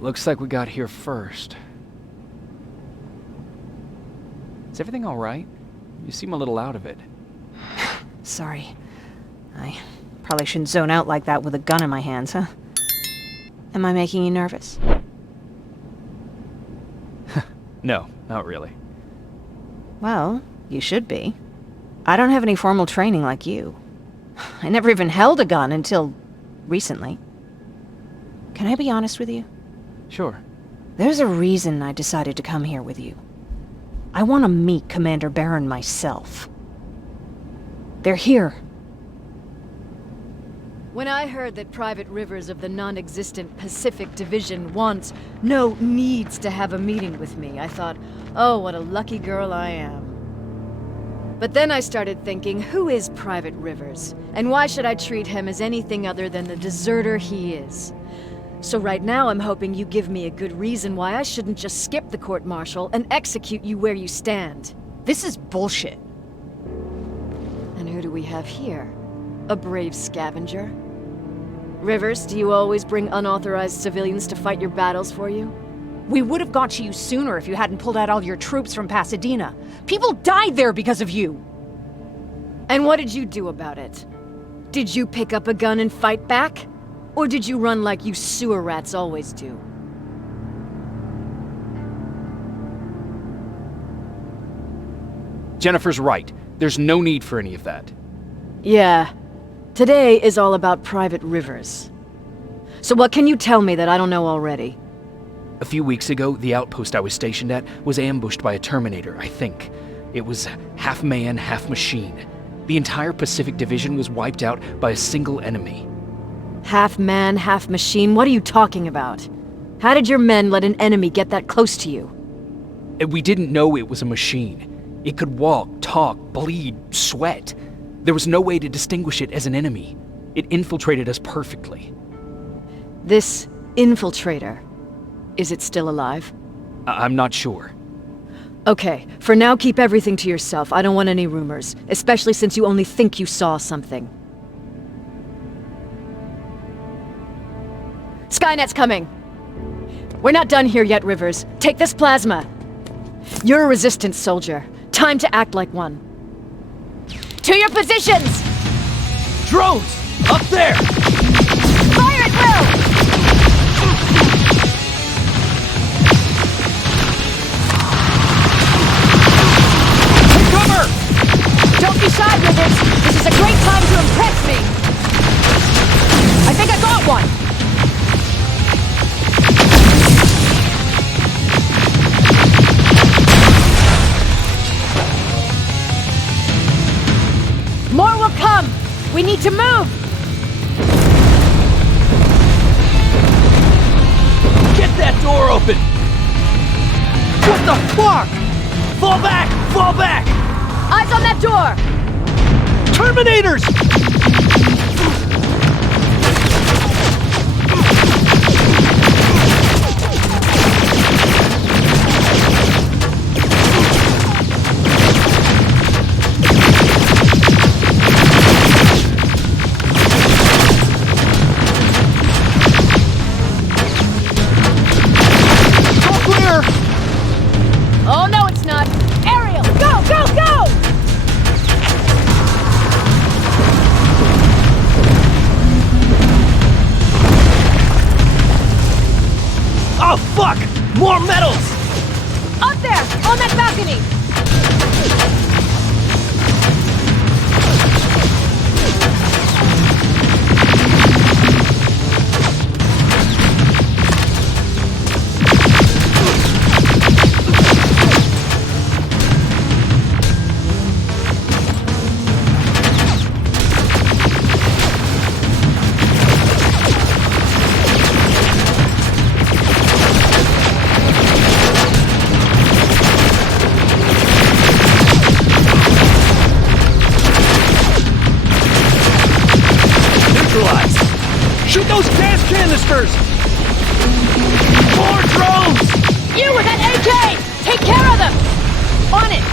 Looks like we got here first. Is everything all right? You seem a little out of it. Sorry. I probably shouldn't zone out like that with a gun in my hands, huh? Am I making you nervous? No, not really. Well, you should be. I don't have any formal training like you. I never even held a gun until recently. Can I be honest with you? Sure. There's a reason I decided to come here with you. I want to meet Commander Baron myself. They're here. When I heard that Private Rivers of the non-existent Pacific Division needs to have a meeting with me, I thought, oh, what a lucky girl I am. But then I started thinking, who is Private Rivers? And why should I treat him as anything other than the deserter he is? So right now I'm hoping you give me a good reason why I shouldn't just skip the court-martial and execute you where you stand. This is bullshit. And who do we have here? A brave scavenger? Rivers, do you always bring unauthorized civilians to fight your battles for you? We would have got to you sooner if you hadn't pulled out all your troops from Pasadena. People died there because of you! And what did you do about it? Did you pick up a gun and fight back? Or did you run like you sewer rats always do? Jennifer's right. There's no need for any of that. Yeah. Today is all about Private Rivers. So what can you tell me that I don't know already? A few weeks ago, the outpost I was stationed at was ambushed by a Terminator, I think. It was half man, half machine. The entire Pacific Division was wiped out by a single enemy. Half man, half machine? What are you talking about? How did your men let an enemy get that close to you? And we didn't know it was a machine. It could walk, talk, bleed, sweat. There was no way to distinguish it as an enemy. It infiltrated us perfectly. This infiltrator, is it still alive? I'm not sure. Okay, for now keep everything to yourself. I don't want any rumors, especially since you only think you saw something. Skynet's coming! We're not done here yet, Rivers. Take this plasma. You're a resistance soldier. Time to act like one. To your positions! Drones! Up there! Fire at will! Take cover! Don't be shy, Rivers! This is a great time to impress me! I think I got one! More will come! We need to move! Get that door open! What the fuck? Fall back! Fall back! Eyes on that door! Terminators! Oh, no, it's not! Ariel, go, go, go! Oh, fuck! More metals! Up there! On that balcony! Shoot those gas canisters! More drones! You with that AK! Take care of them! On it!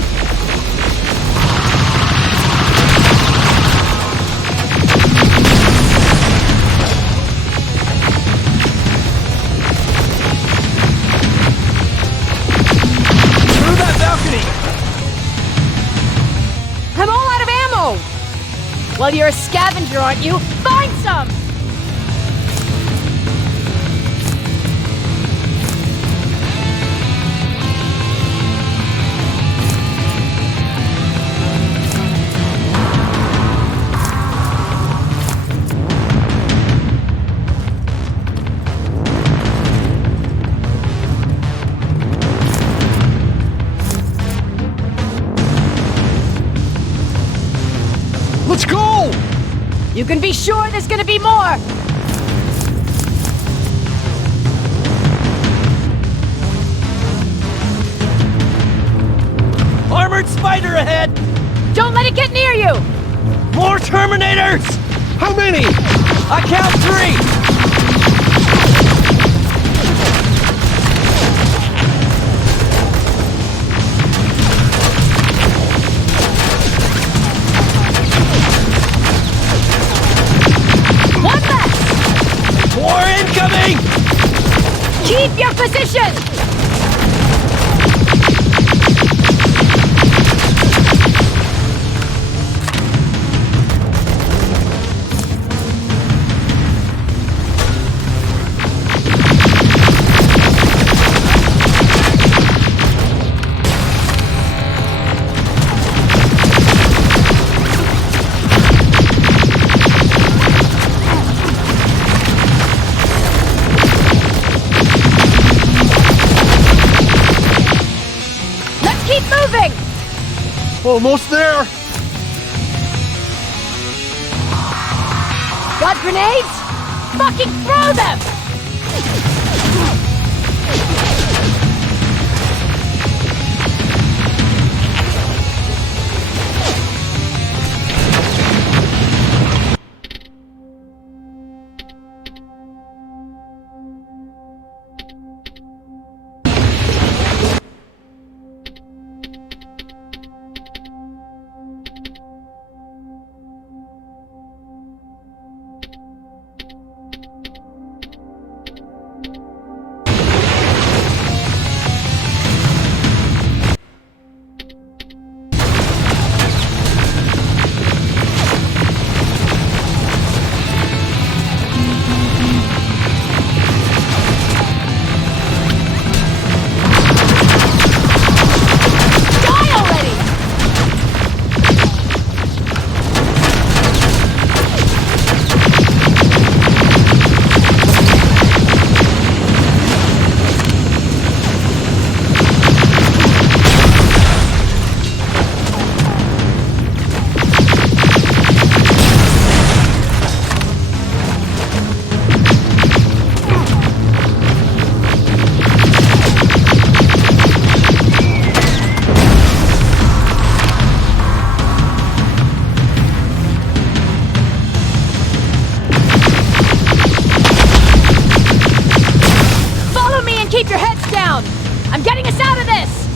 Well, you're a scavenger, aren't you? Find some! Let's go! You can be sure there's gonna be more! Armored spider ahead! Don't let it get near you! More Terminators! How many? I count 3! One less! More incoming! Keep your position! Almost there! Got grenades? Fucking throw them! Keep your heads down! I'm getting us out of this!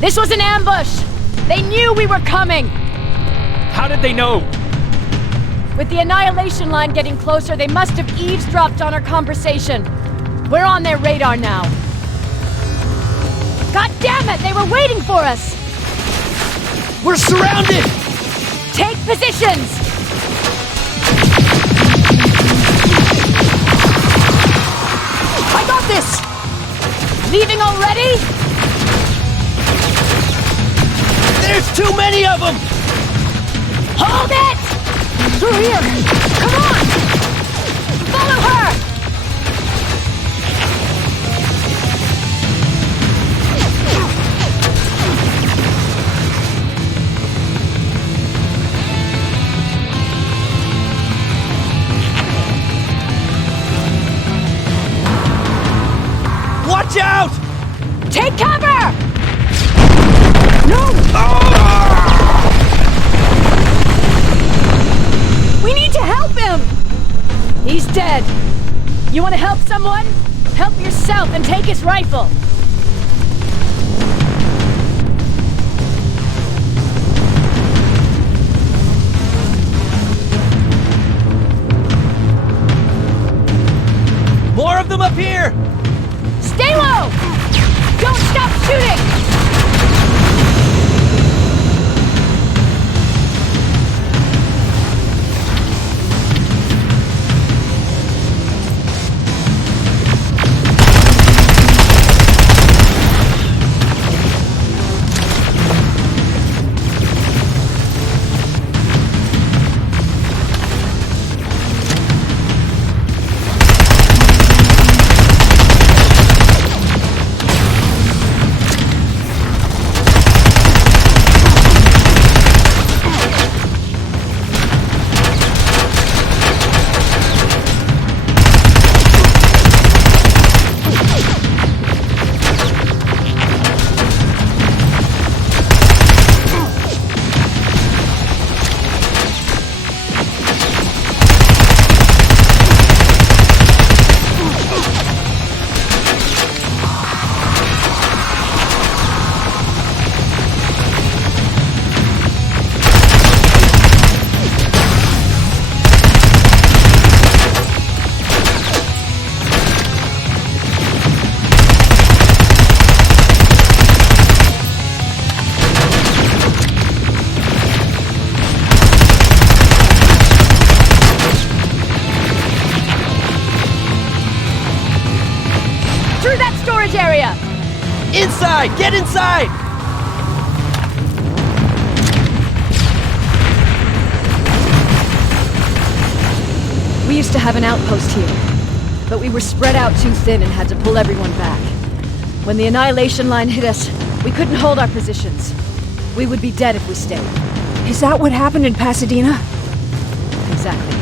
This was an ambush! They knew we were coming! How did they know? With the annihilation line getting closer, they must have eavesdropped on our conversation. We're on their radar now. God damn it! They were waiting for us! We're surrounded! Take positions! I got this! Leaving already? There's too many of them! Hold it! Through here! Come on! Follow her! Watch out! Take cover! No! We need to help him! He's dead. You want to help someone? Help yourself and take his rifle. storage area! Inside! Get inside! We used to have an outpost here, but we were spread out too thin and had to pull everyone back. When the Annihilation Line hit us, we couldn't hold our positions. We would be dead if we stayed. Is that what happened in Pasadena? Exactly.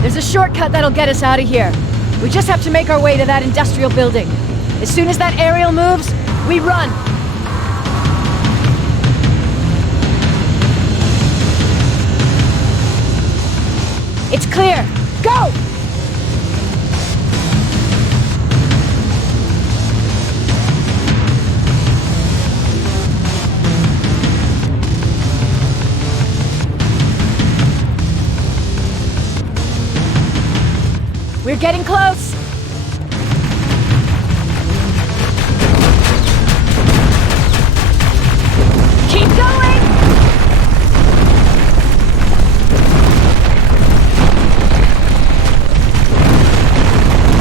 There's a shortcut that'll get us out of here. We just have to make our way to that industrial building. As soon as that aerial moves, we run. It's clear. Go! We're getting close! Keep going!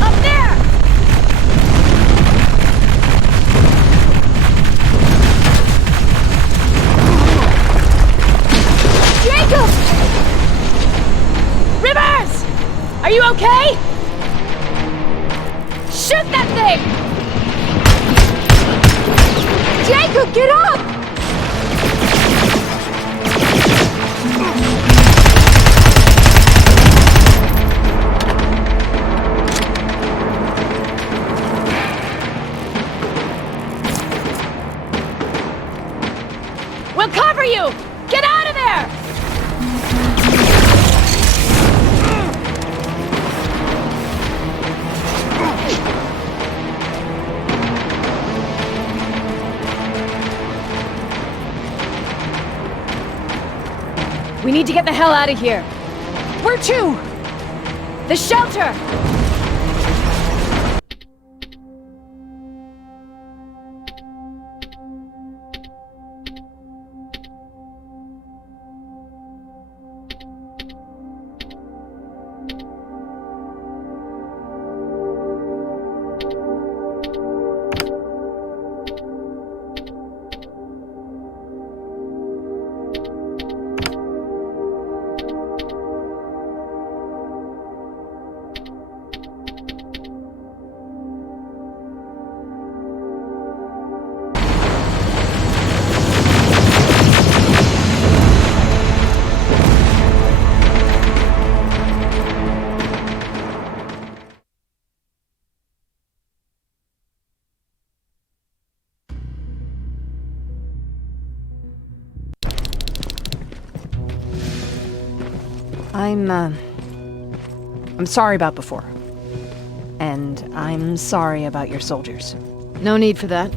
Up there! Jacob! Rivers! Are you okay? Shoot that thing! Jacob, get up! We'll cover you! Get out of there! We need to get the hell out of here. Where to? The shelter! I'm sorry about before. And I'm sorry about your soldiers. No need for that.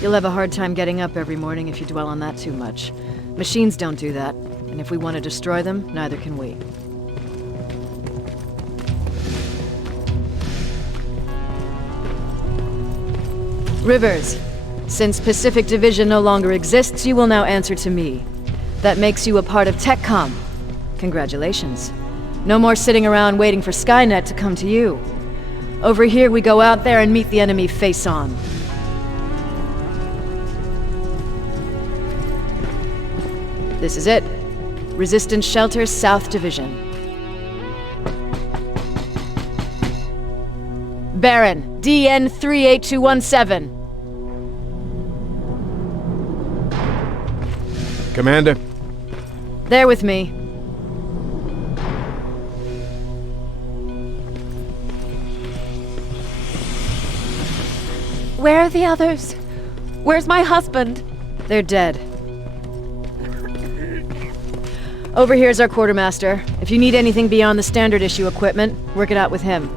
You'll have a hard time getting up every morning if you dwell on that too much. Machines don't do that, and if we want to destroy them, neither can we. Rivers, since Pacific Division no longer exists, you will now answer to me. That makes you a part of TechCom. Congratulations. No more sitting around waiting for Skynet to come to you. Over here, we go out there and meet the enemy face on. This is it. Resistance Shelter, South Division. Baron, DN 38217. Commander. There with me. Where are the others? Where's my husband? They're dead. Over here's our quartermaster. If you need anything beyond the standard issue equipment, work it out with him.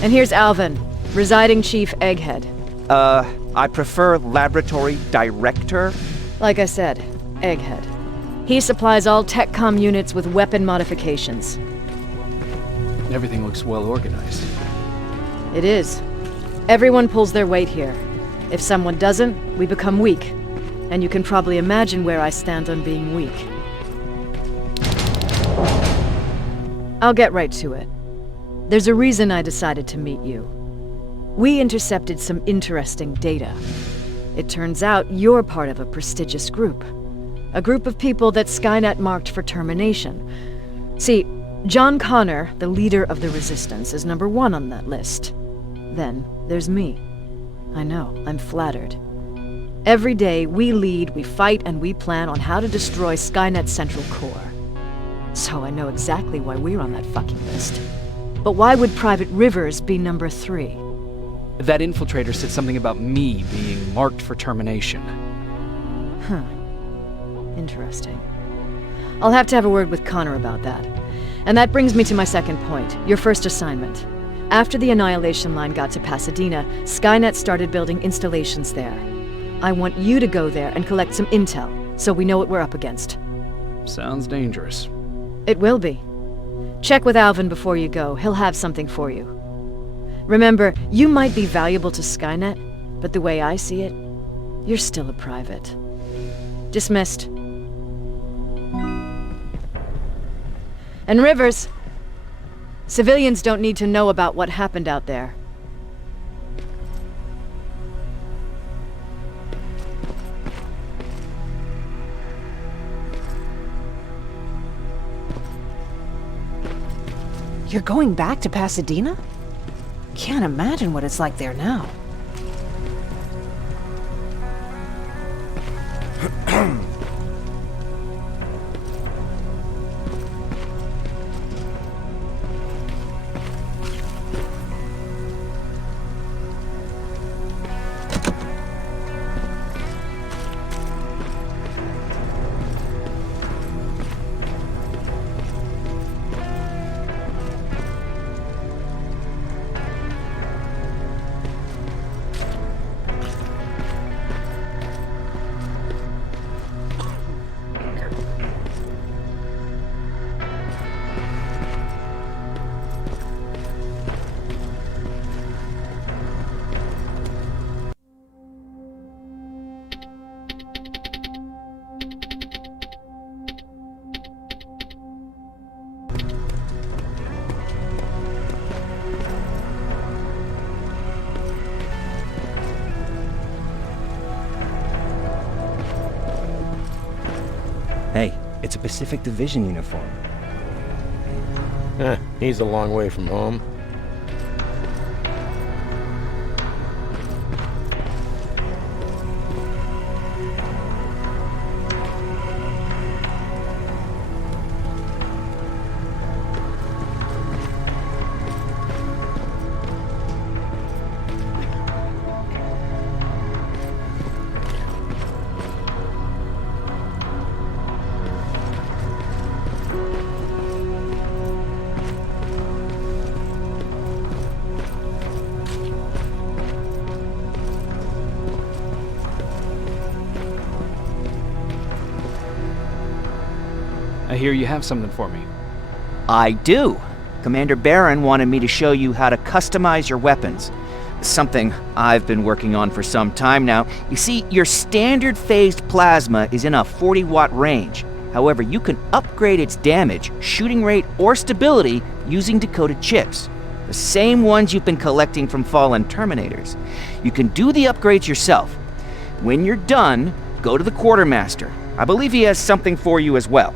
And here's Alvin, residing chief Egghead. I prefer laboratory director. Like I said, Egghead. He supplies all TechCom units with weapon modifications. Everything looks well organized. It is. Everyone pulls their weight here. If someone doesn't, we become weak. And you can probably imagine where I stand on being weak. I'll get right to it. There's a reason I decided to meet you. We intercepted some interesting data. It turns out you're part of a prestigious group. A group of people that Skynet marked for termination. See, John Connor, the leader of the Resistance, is number 1 on that list. Then there's me. I know, I'm flattered. Every day, we lead, we fight, and we plan on how to destroy Skynet's central core. So I know exactly why we're on that fucking list. But why would Private Rivers be number 3? That infiltrator said something about me being marked for termination. Huh. Interesting. I'll have to have a word with Connor about that. And that brings me to my second point, your first assignment. After the Annihilation Line got to Pasadena, Skynet started building installations there. I want you to go there and collect some intel, so we know what we're up against. Sounds dangerous. It will be. Check with Alvin before you go. He'll have something for you. Remember, you might be valuable to Skynet, but the way I see it, you're still a private. Dismissed. And Rivers, civilians don't need to know about what happened out there. You're going back to Pasadena? Can't imagine what it's like there now. Hey, it's a Pacific Division uniform. He's a long way from home. I hear you have something for me. I do. Commander Barron wanted me to show you how to customize your weapons. Something I've been working on for some time now. You see, your standard phased plasma is in a 40-watt range. However, you can upgrade its damage, shooting rate, or stability using decoded chips. The same ones you've been collecting from fallen Terminators. You can do the upgrades yourself. When you're done, go to the Quartermaster. I believe he has something for you as well.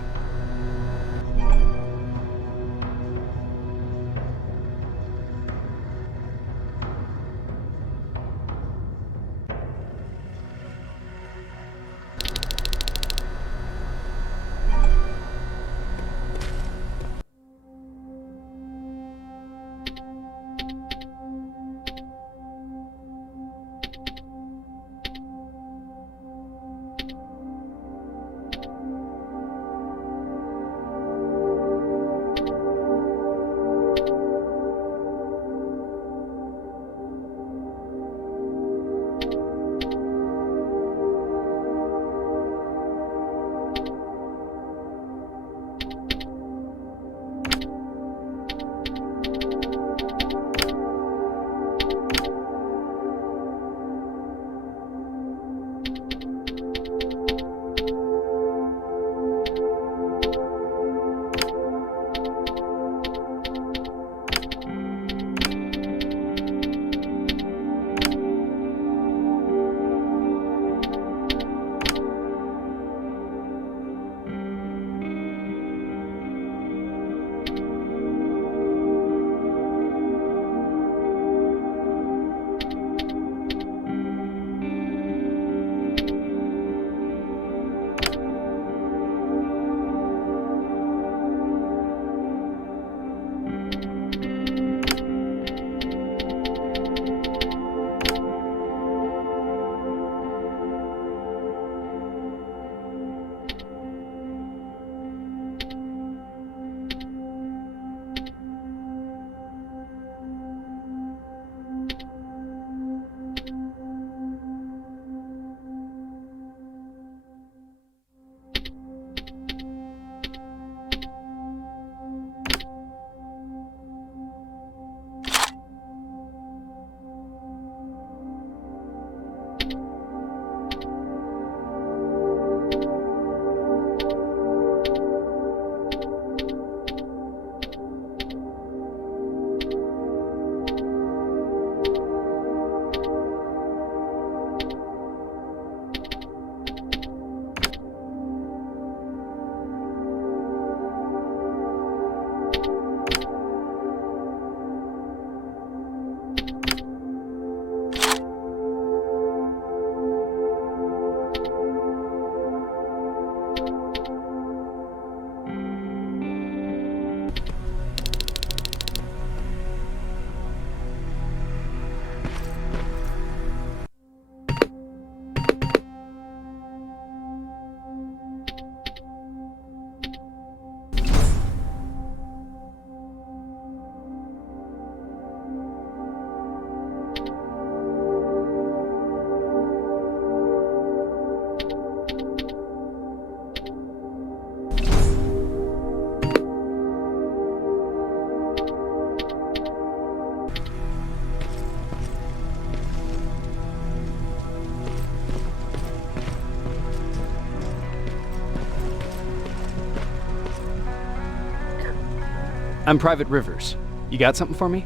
I'm Private Rivers. You got something for me?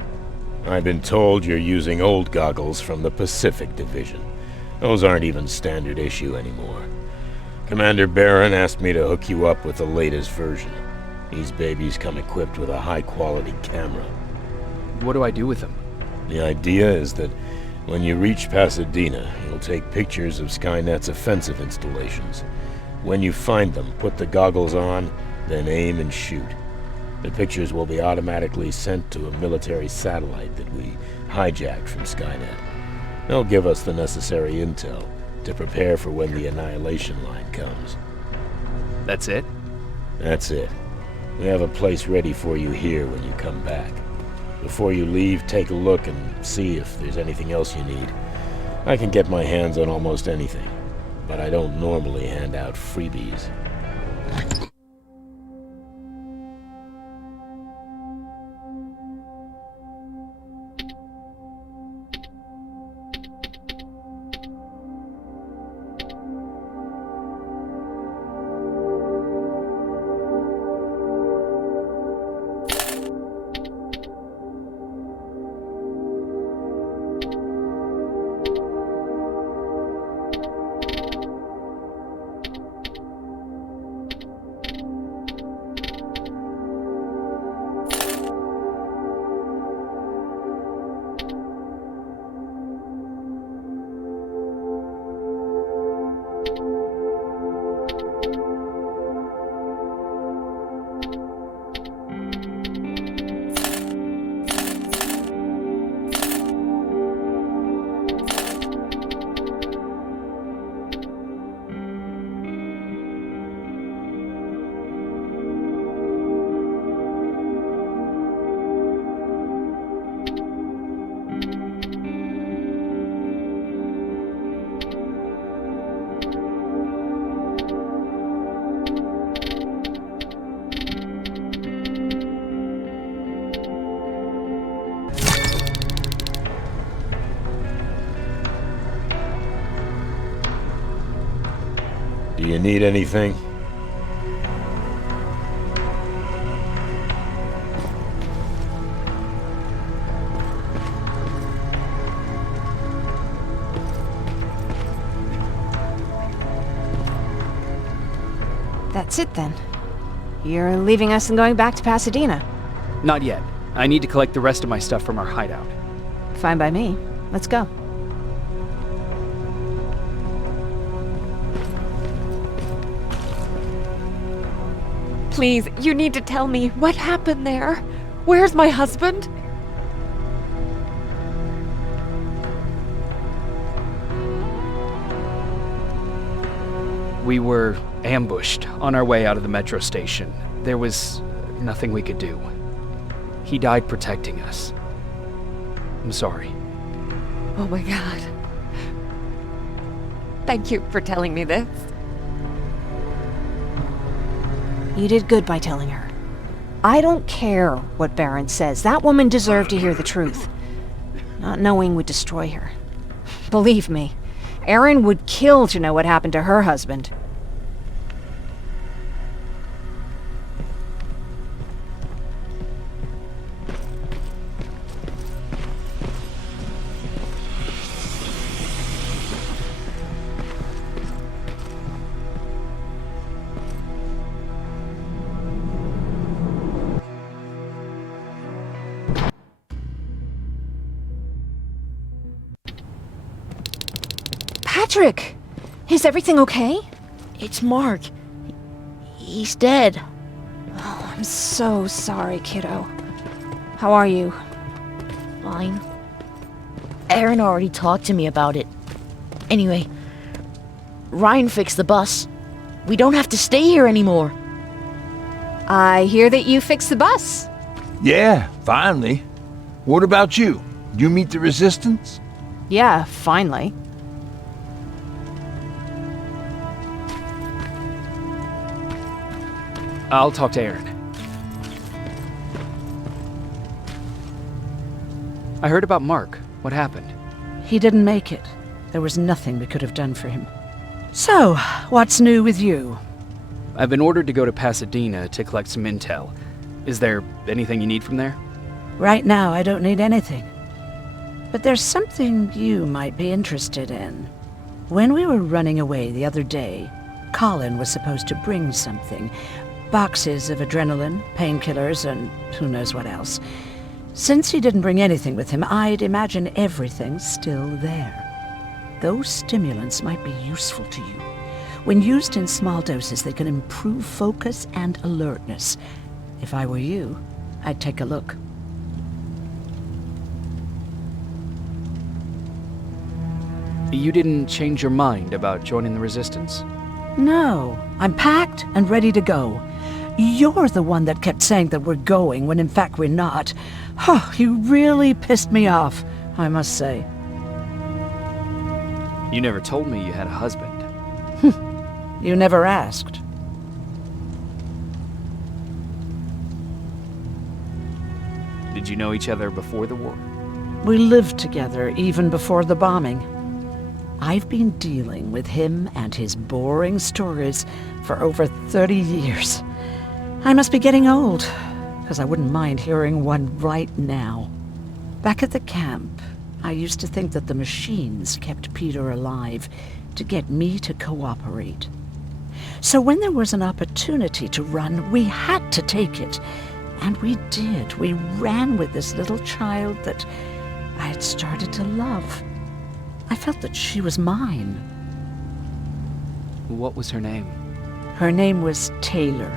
I've been told you're using old goggles from the Pacific Division. Those aren't even standard issue anymore. Commander Barron asked me to hook you up with the latest version. These babies come equipped with a high-quality camera. What do I do with them? The idea is that when you reach Pasadena, you'll take pictures of Skynet's offensive installations. When you find them, put the goggles on, then aim and shoot. The pictures will be automatically sent to a military satellite that we hijacked from Skynet. They'll give us the necessary intel to prepare for when the annihilation line comes. That's it? That's it. We have a place ready for you here when you come back. Before you leave, take a look and see if there's anything else you need. I can get my hands on almost anything, but I don't normally hand out freebies. Do you need anything? That's it then. You're leaving us and going back to Pasadena. Not yet. I need to collect the rest of my stuff from our hideout. Fine by me. Let's go. Please, you need to tell me what happened there. Where's my husband? We were ambushed on our way out of the metro station. There was nothing we could do. He died protecting us. I'm sorry. Oh my God. Thank you for telling me this. You did good by telling her. I don't care what Barron says. That woman deserved to hear the truth. Not knowing would destroy her. Believe me, Erin would kill to know what happened to her husband. Patrick! Is everything okay? It's Mark. He's dead. Oh, I'm so sorry, kiddo. How are you? Fine. Erin already talked to me about it. Anyway, Ryan fixed the bus. We don't have to stay here anymore. I hear that you fixed the bus. Yeah, finally. What about you? You meet the resistance? Yeah, finally. I'll talk to Erin. I heard about Mark. What happened? He didn't make it. There was nothing we could have done for him. So, what's new with you? I've been ordered to go to Pasadena to collect some intel. Is there anything you need from there? Right now, I don't need anything. But there's something you might be interested in. When we were running away the other day, Colin was supposed to bring something. Boxes of adrenaline, painkillers, and who knows what else. Since he didn't bring anything with him, I'd imagine everything's still there. Those stimulants might be useful to you. When used in small doses, they can improve focus and alertness. If I were you, I'd take a look. You didn't change your mind about joining the Resistance? No, I'm packed and ready to go. You're the one that kept saying that we're going when in fact we're not. Oh, you really pissed me off, I must say. You never told me you had a husband. You never asked. Did you know each other before the war? We lived together even before the bombing. I've been dealing with him and his boring stories for over 30 years. I must be getting old, because I wouldn't mind hearing one right now. Back at the camp, I used to think that the machines kept Peter alive to get me to cooperate. So when there was an opportunity to run, we had to take it. And we did. We ran with this little child that I had started to love. I felt that she was mine. What was her name? Her name was Taylor.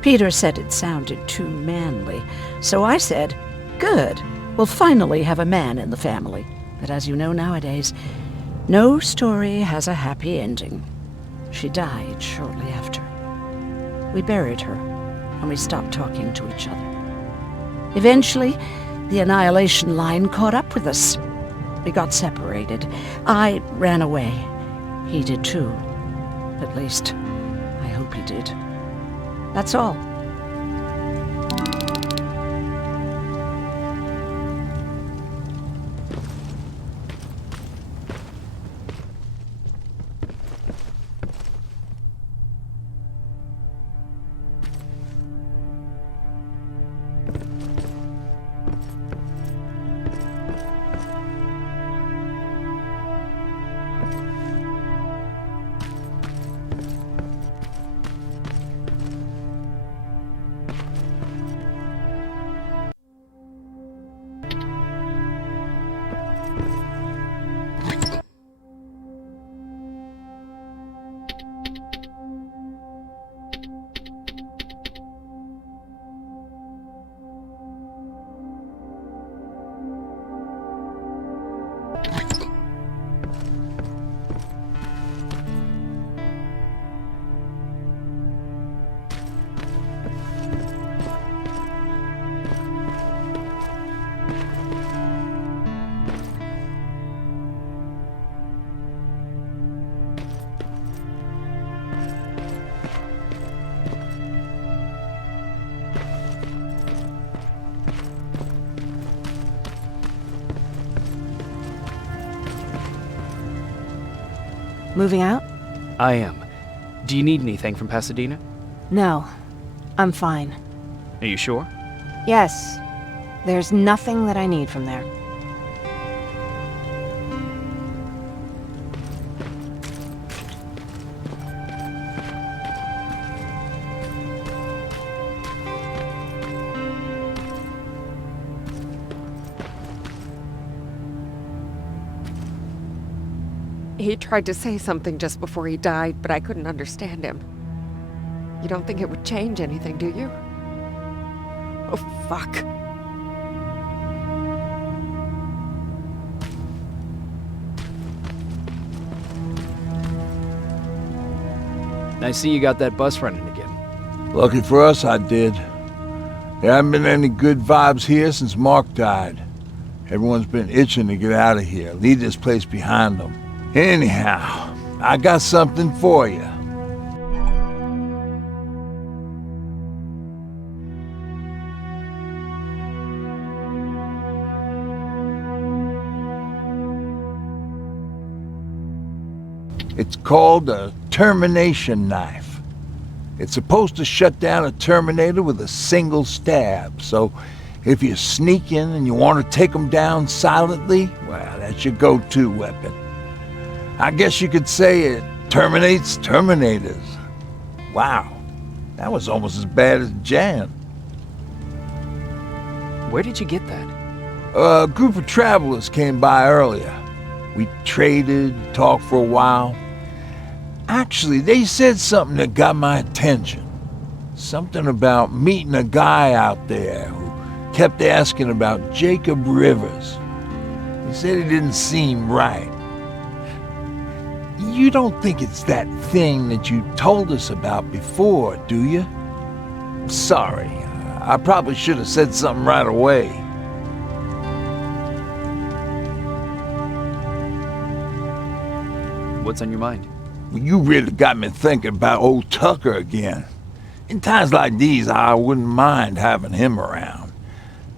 Peter said it sounded too manly, so I said, good, we'll finally have a man in the family. But as you know nowadays, no story has a happy ending. She died shortly after. We buried her, and we stopped talking to each other. Eventually, the Annihilation Line caught up with us. We got separated. I ran away. He did too. At least, I hope he did. That's all. Moving out? I am. Do you need anything from Pasadena? No. I'm fine. Are you sure? Yes. There's nothing that I need from there. He tried to say something just before he died, but I couldn't understand him. You don't think it would change anything, do you? Oh, fuck. I see you got that bus running again. Lucky for us, I did. There haven't been any good vibes here since Mark died. Everyone's been itching to get out of here, leave this place behind them. Anyhow, I got something for you. It's called a termination knife. It's supposed to shut down a Terminator with a single stab, so if you're sneaking and you want to take them down silently, well, that's your go-to weapon. I guess you could say it terminates Terminators. Wow, that was almost as bad as Jan. Where did you get that? A group of travelers came by earlier. We traded, talked for a while. Actually, they said something that got my attention. Something about meeting a guy out there who kept asking about Jacob Rivers. He said he didn't seem right. You don't think it's that thing that you told us about before, do you? Sorry, I probably should have said something right away. What's on your mind? Well, you really got me thinking about old Tucker again. In times like these, I wouldn't mind having him around.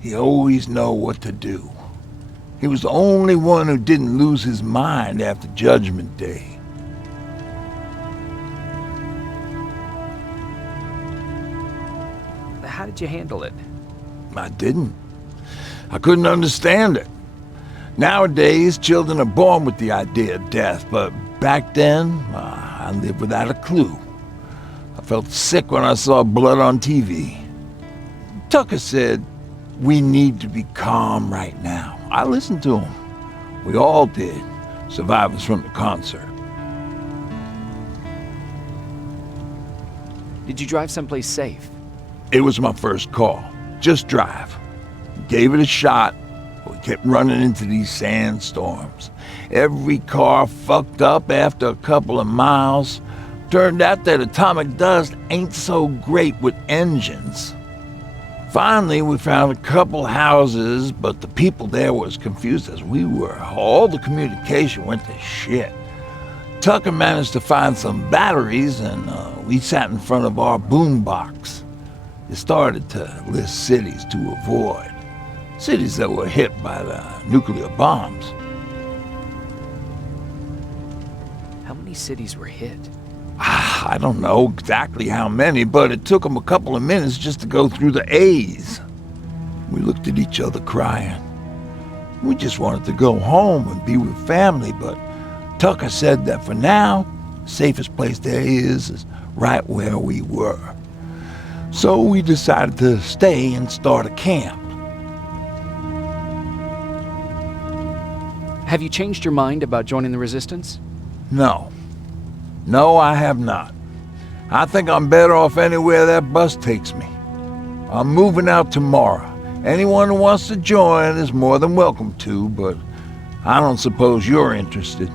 He always know what to do. He was the only one who didn't lose his mind after Judgment Day. How did you handle it? I didn't. I couldn't understand it. Nowadays, children are born with the idea of death, but back then, I lived without a clue. I felt sick when I saw blood on TV. Tucker said, "We need to be calm right now." I listened to him. We all did, survivors from the concert. Did you drive someplace safe? It was my first call. Just drive. Gave it a shot. We kept running into these sandstorms. Every car fucked up after a couple of miles. Turned out that atomic dust ain't so great with engines. Finally, we found a couple houses, but the people there were as confused as we were. All the communication went to shit. Tucker managed to find some batteries, and we sat in front of our boombox. It started to list cities to avoid. Cities that were hit by the nuclear bombs. How many cities were hit? I don't know exactly how many, but it took them a couple of minutes just to go through the A's. We looked at each other crying. We just wanted to go home and be with family, but Tucker said that for now, the safest place there is right where we were. So we decided to stay and start a camp. Have you changed your mind about joining the Resistance? No. No, I have not. I think I'm better off anywhere that bus takes me. I'm moving out tomorrow. Anyone who wants to join is more than welcome to, but I don't suppose you're interested.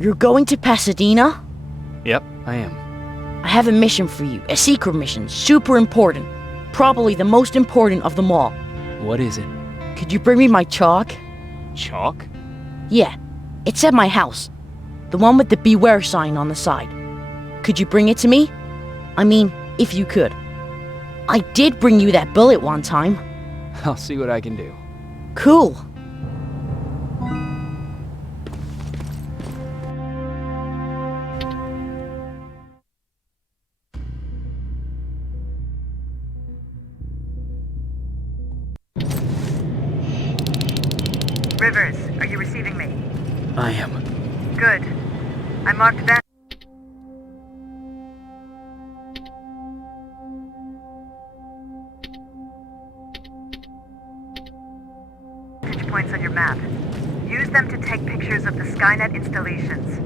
You're going to Pasadena? Yep, I am. I have a mission for you. A secret mission. Super important. Probably the most important of them all. What is it? Could you bring me my chalk? Chalk? Yeah. It's at my house. The one with the beware sign on the side. Could you bring it to me? I mean, if you could. I did bring you that bullet one time. I'll see what I can do. Cool. Rivers, are you receiving me? I am. Good. I marked vantage points on your map. Use them to take pictures of the Skynet installations.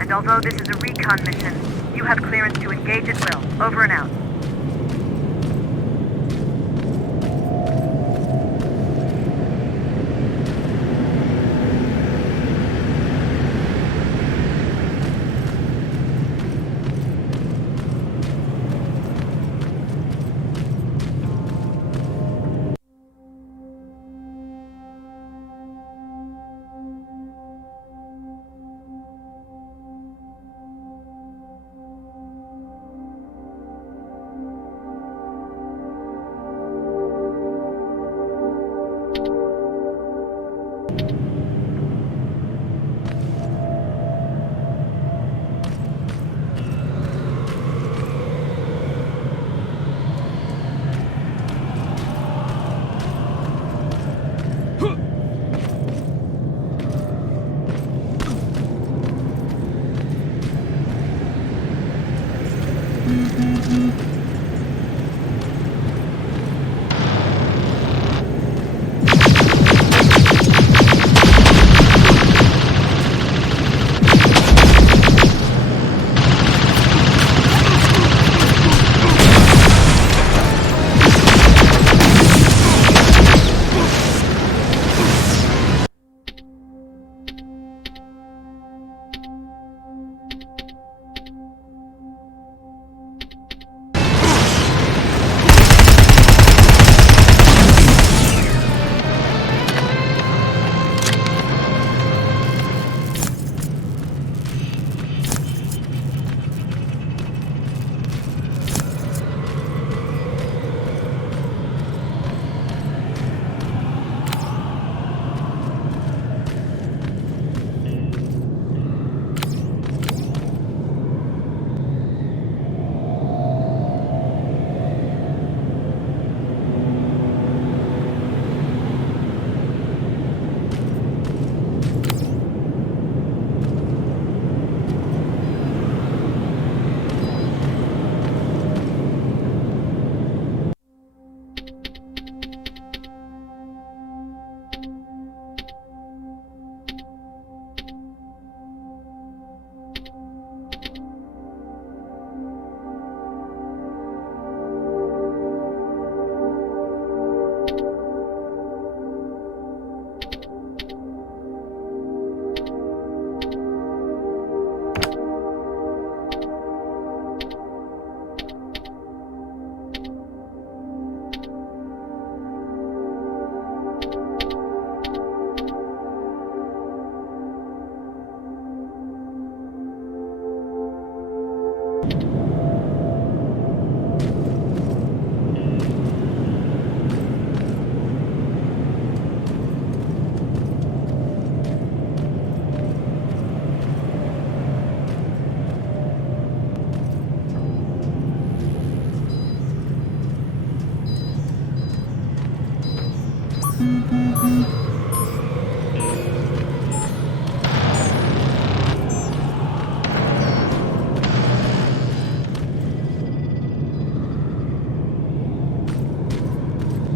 And although this is a recon mission, you have clearance to engage at will. Over and out.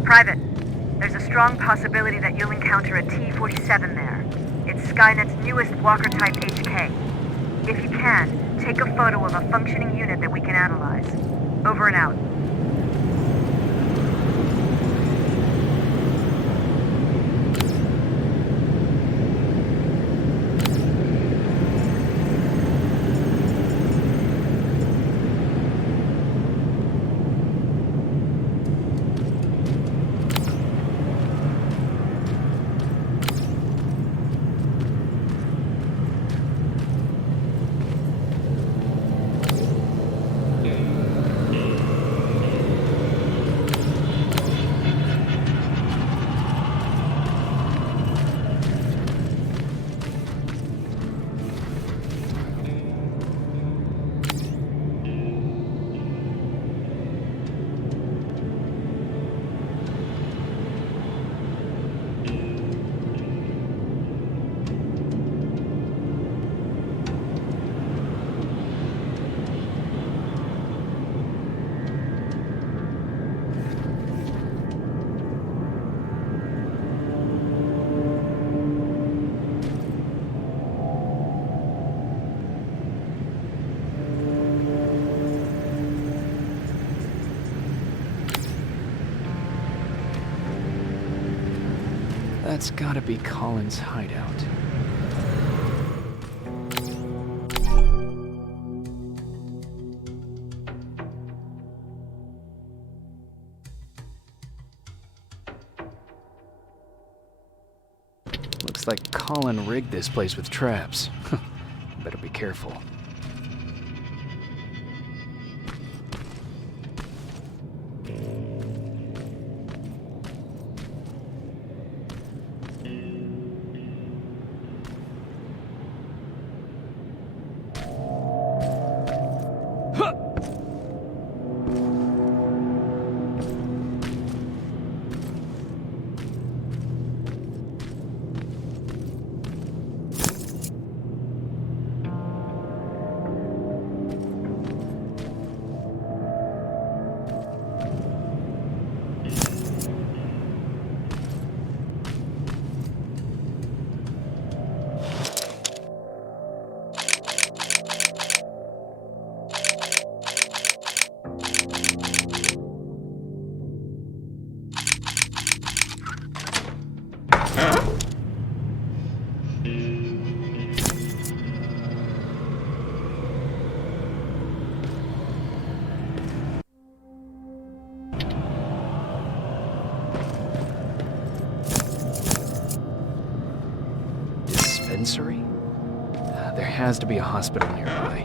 Private, there's a strong possibility that you'll encounter a T-47 there. It's Skynet's newest Walker-type HK. If you can, take a photo of a functioning unit that we can analyze. Over and out. That's gotta be Colin's hideout. Looks like Colin rigged this place with traps. Better be careful. Dispensary? There has to be a hospital nearby.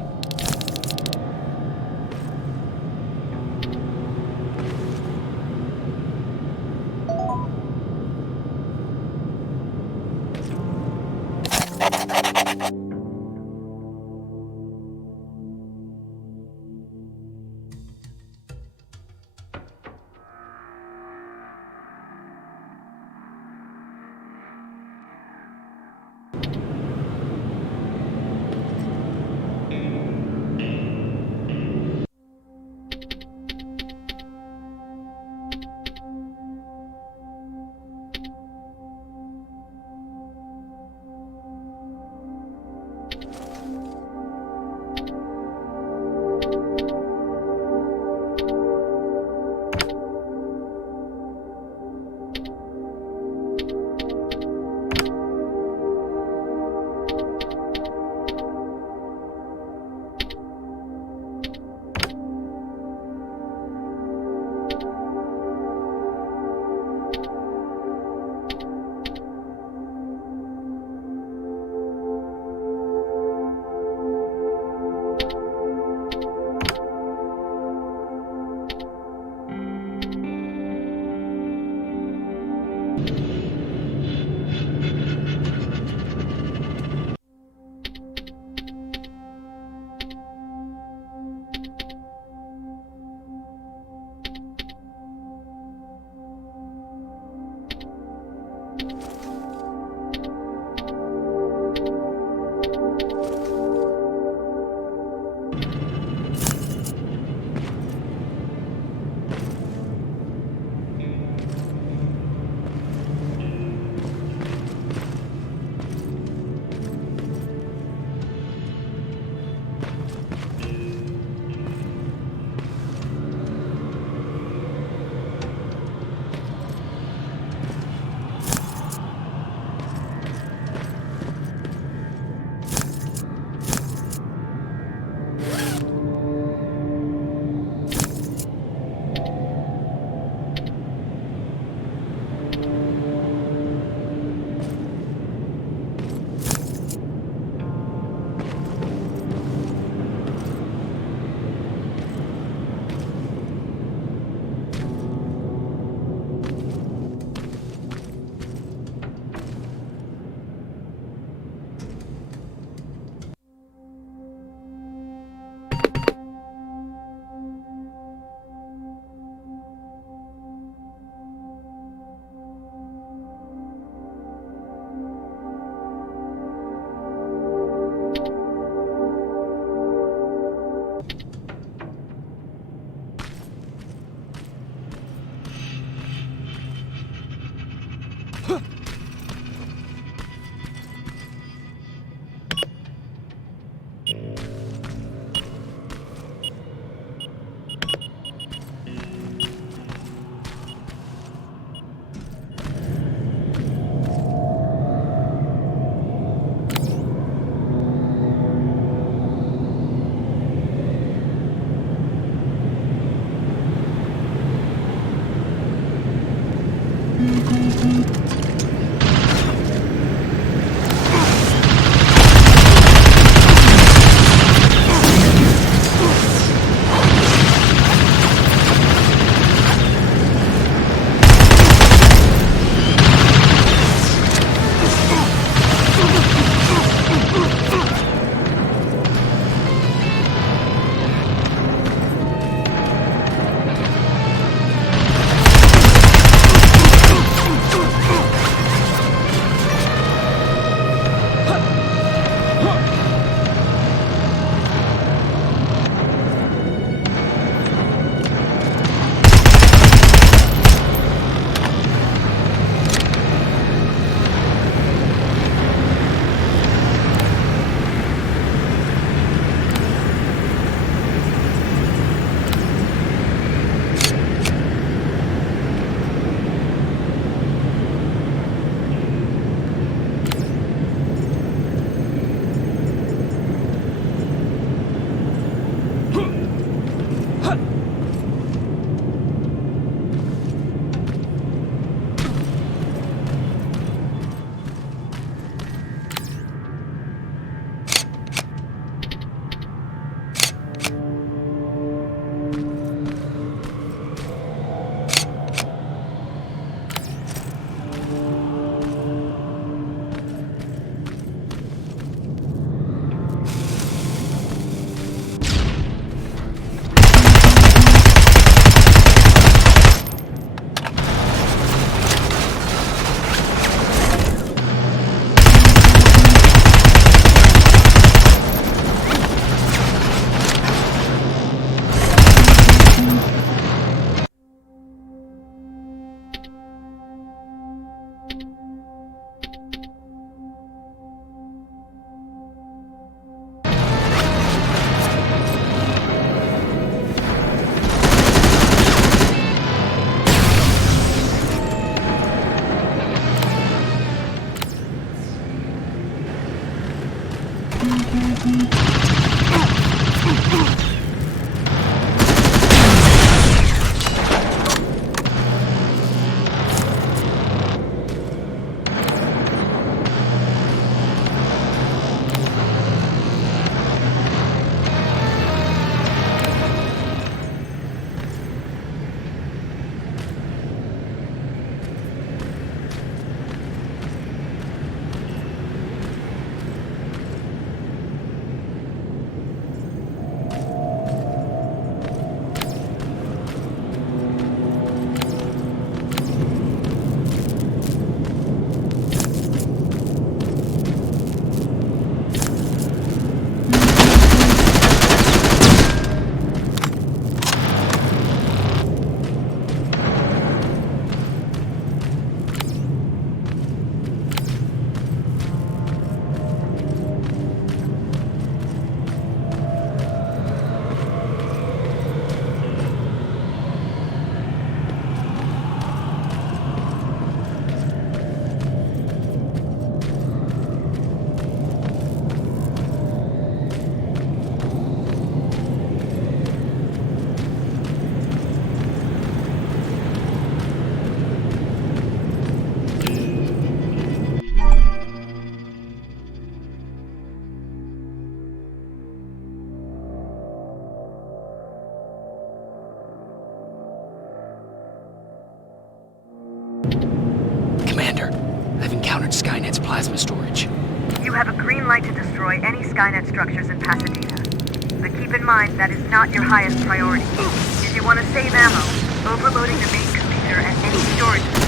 Commander, I've encountered Skynet's plasma storage. You have a green light to destroy any Skynet structures in Pasadena. But keep in mind that is not your highest priority. If you want to save ammo, overloading the main computer and any storage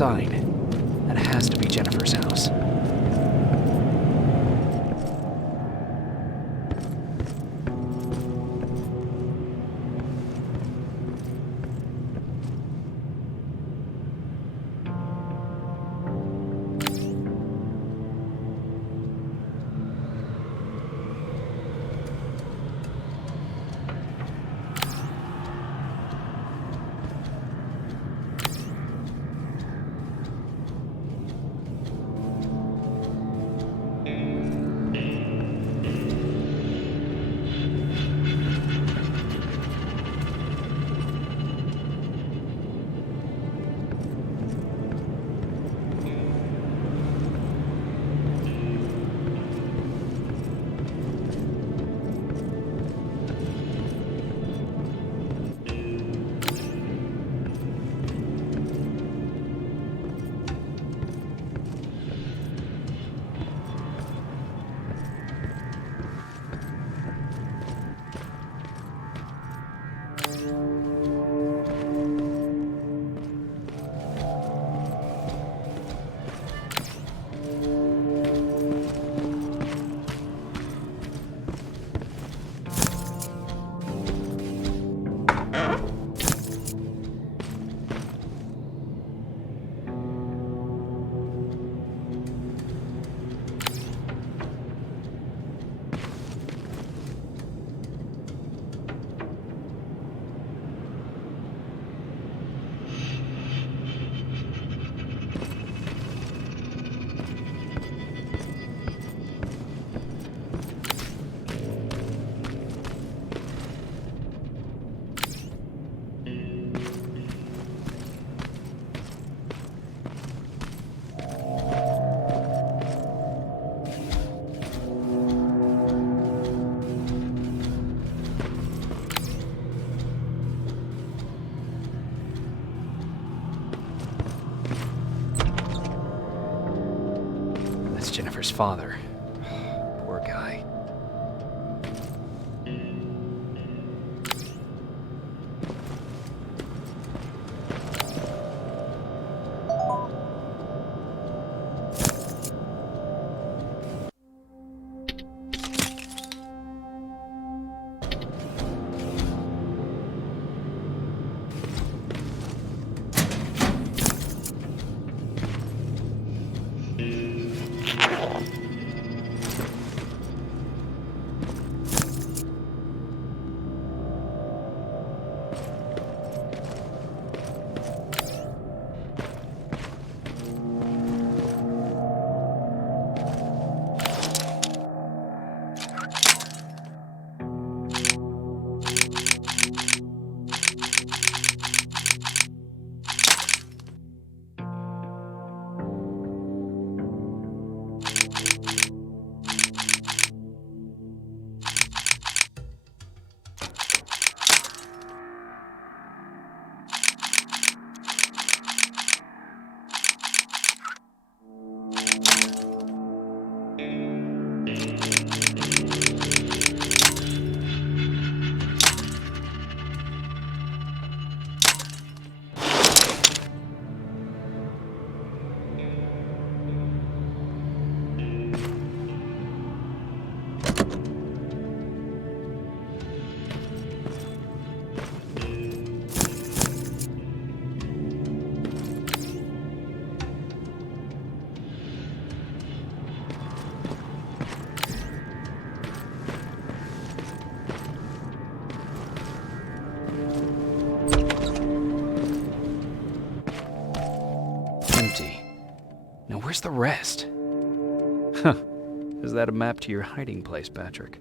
outside. That has to be Jennifer's house. Jennifer's father. Poor guy. Empty. Now where's the rest? Huh. Is that a map to your hiding place, Patrick?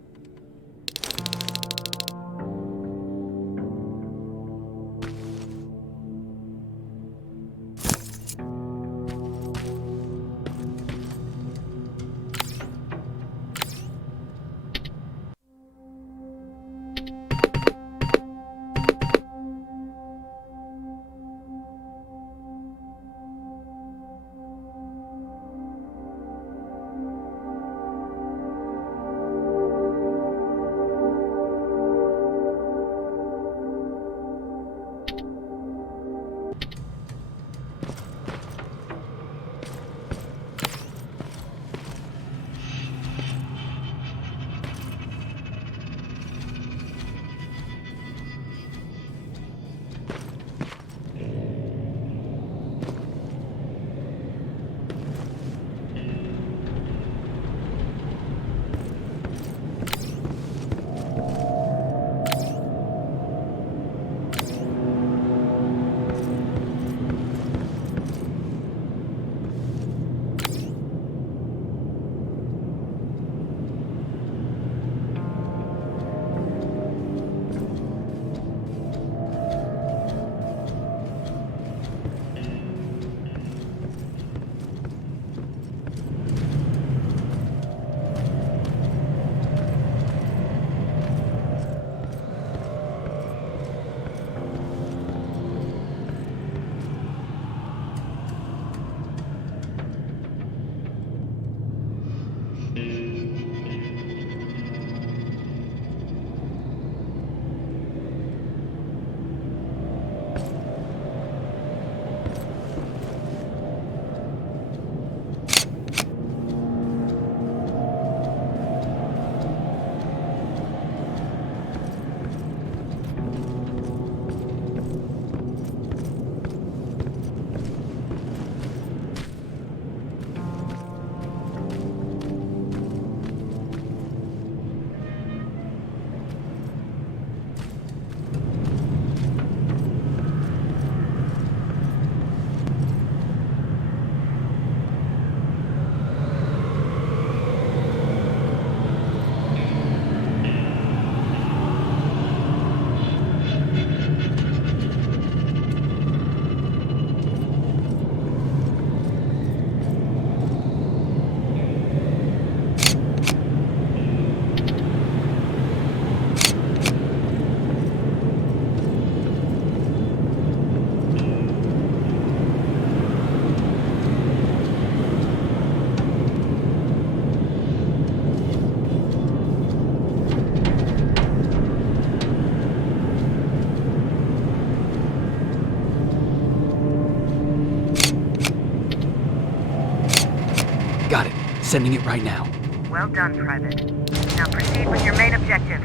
Sending it right now. Well done, Private. Now proceed with your main objective.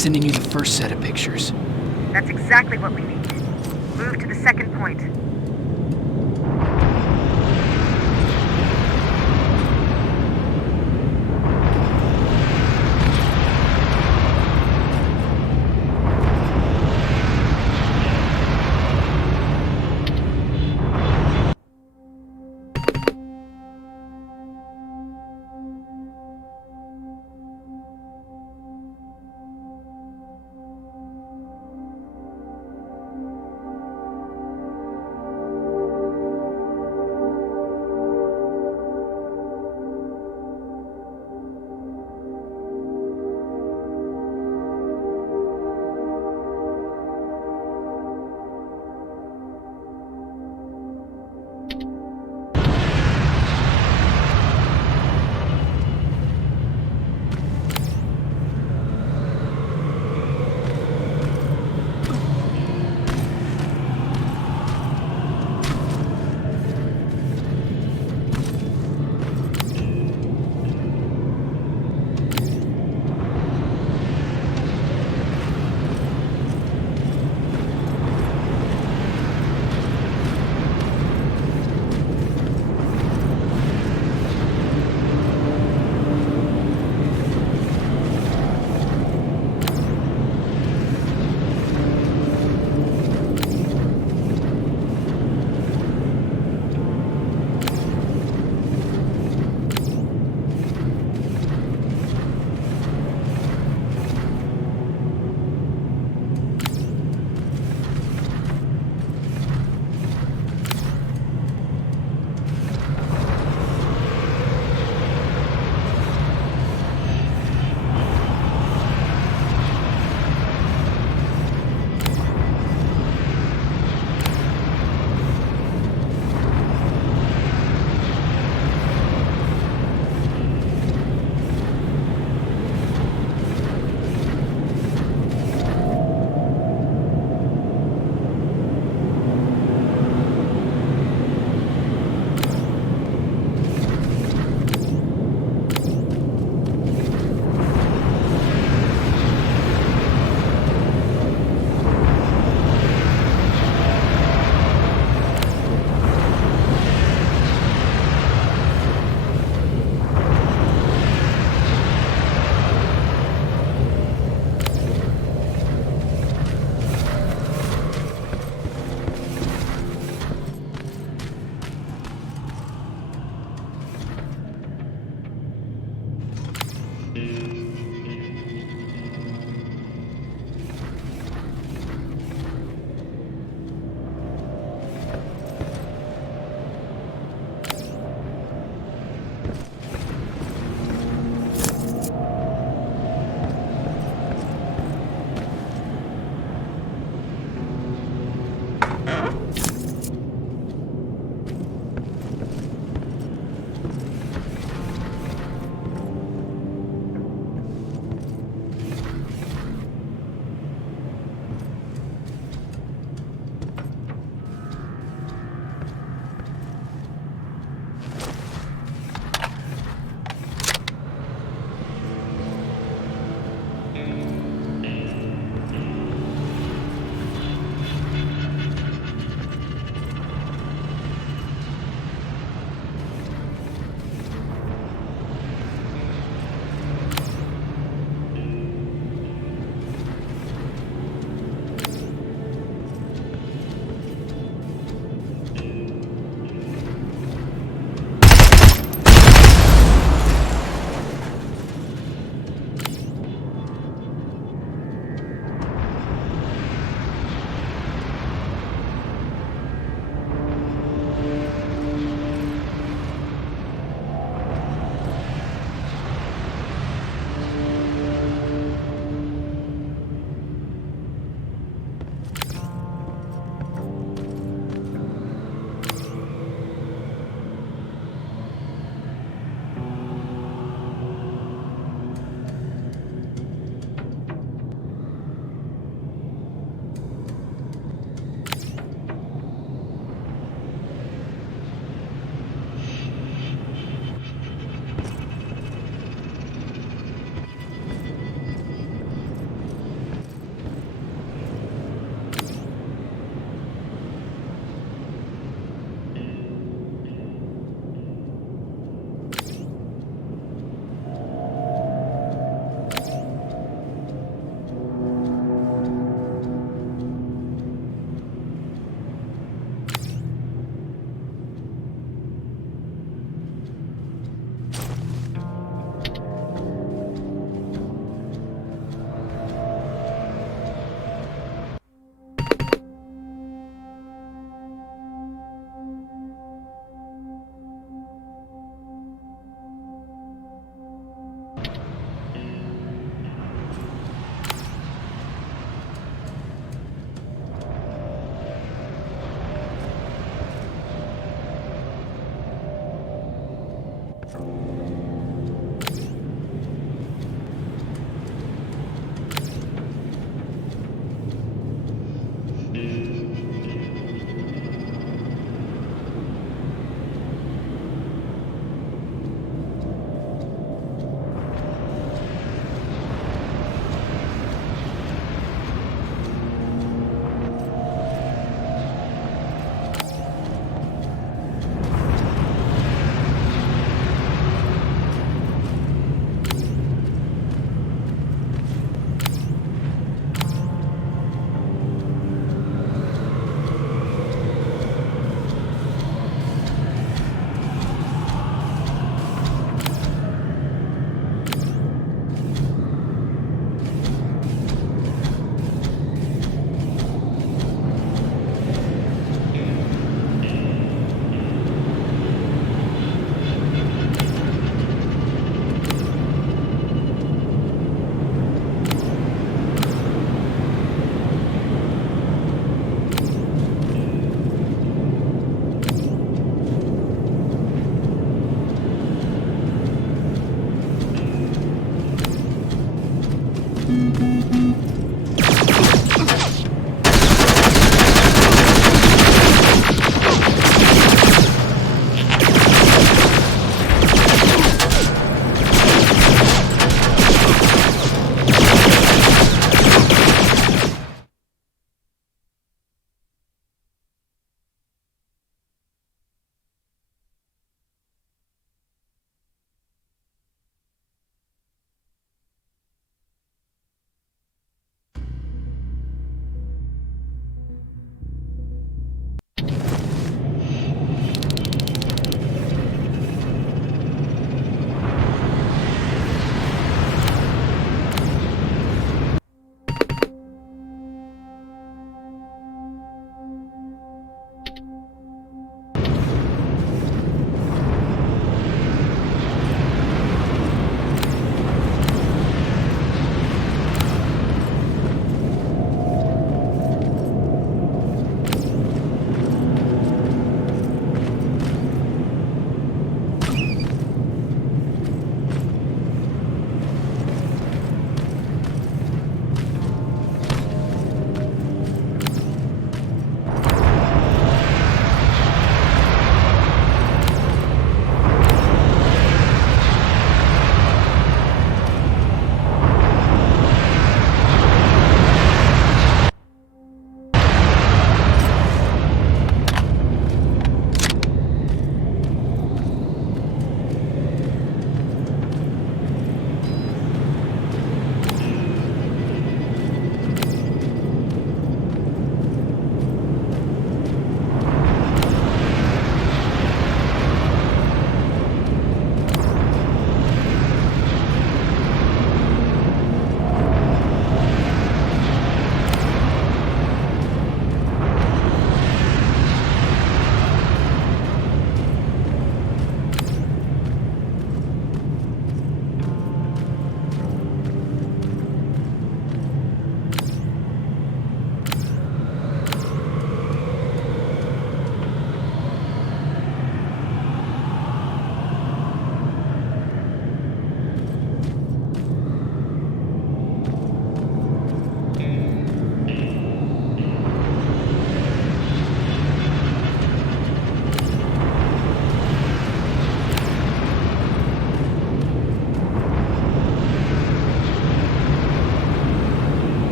Sending you the first set of pictures. That's exactly what we need. Move to the second point.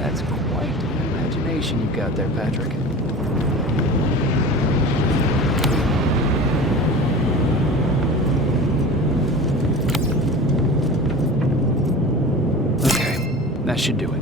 That's quite an imagination you've got there, Patrick. Okay, that should do it.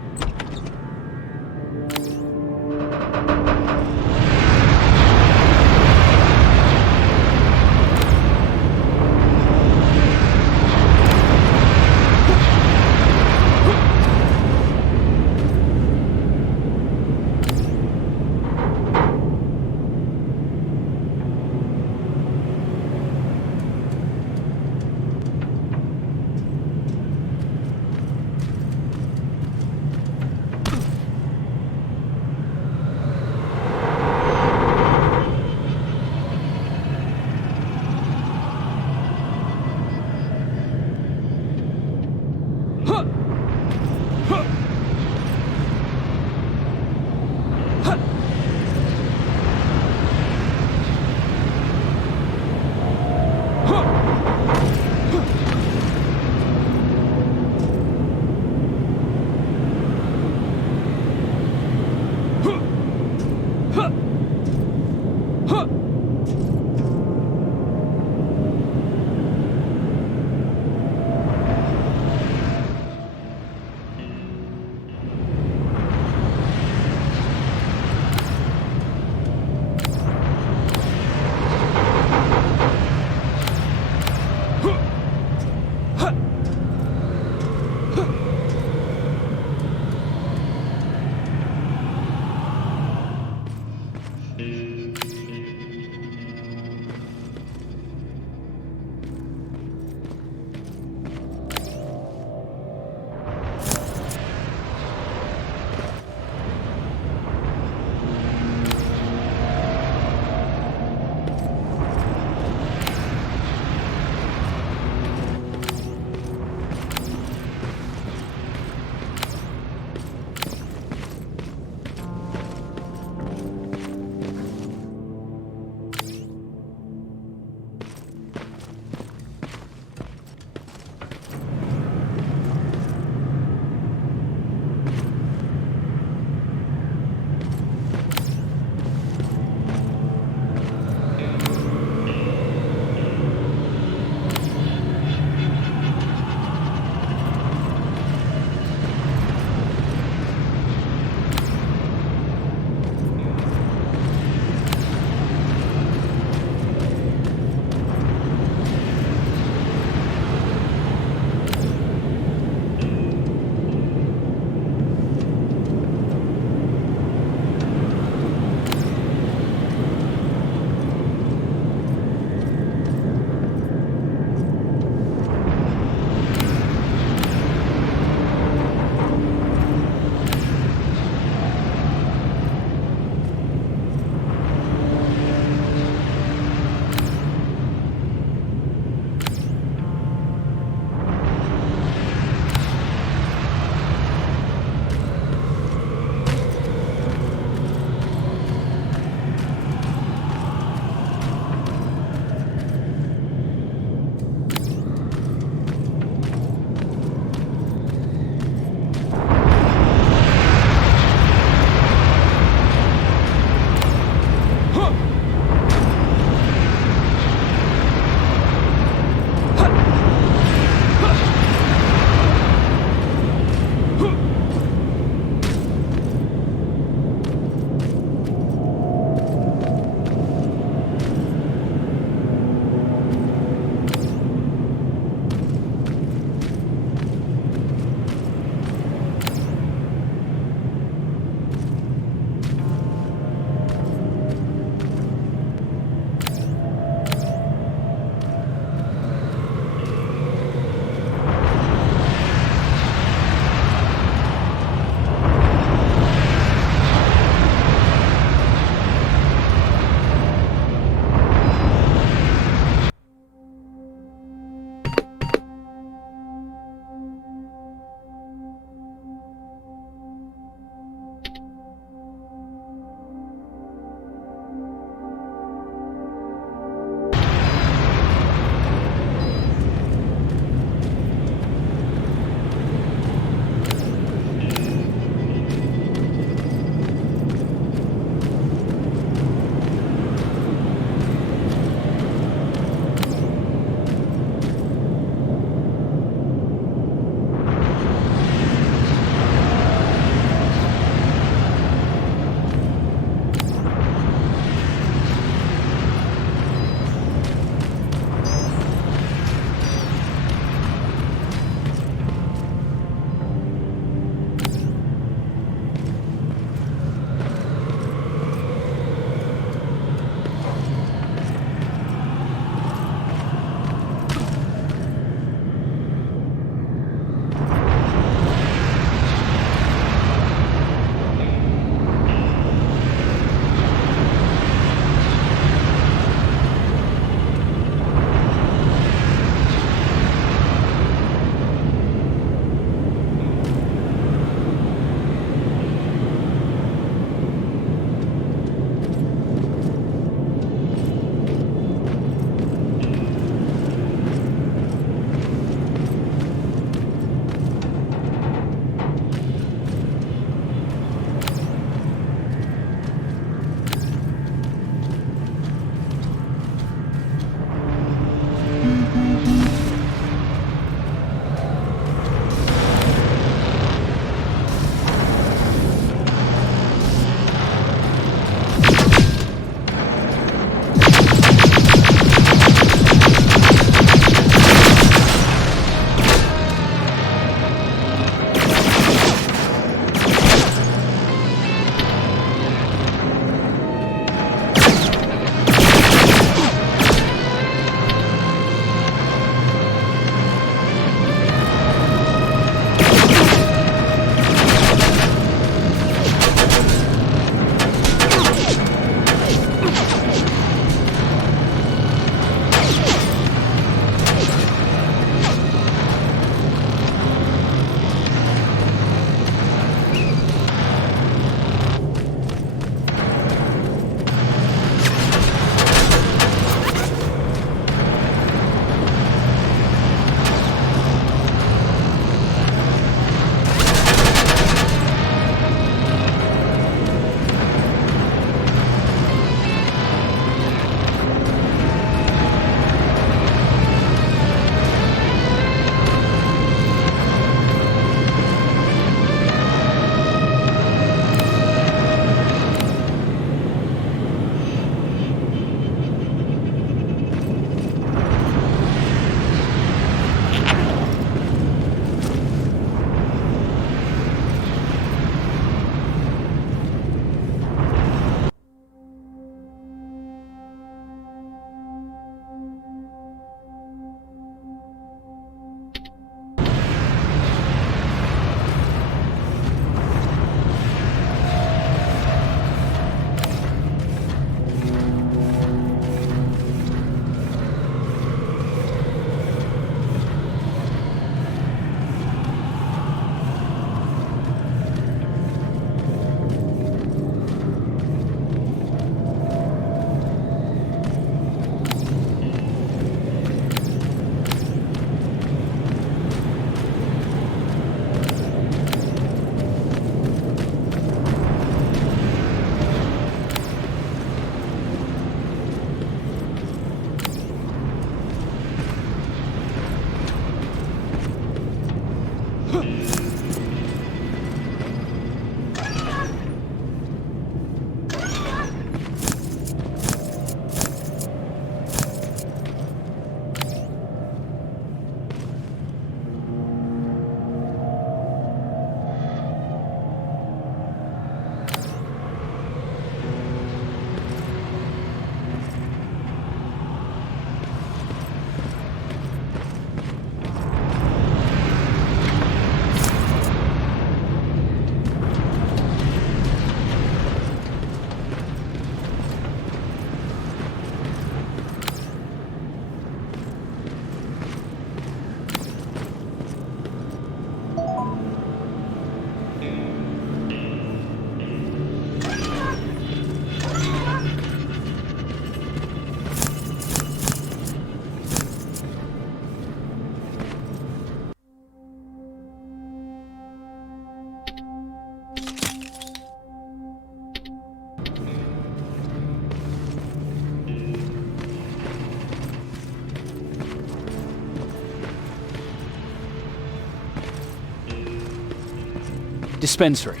Dispensary.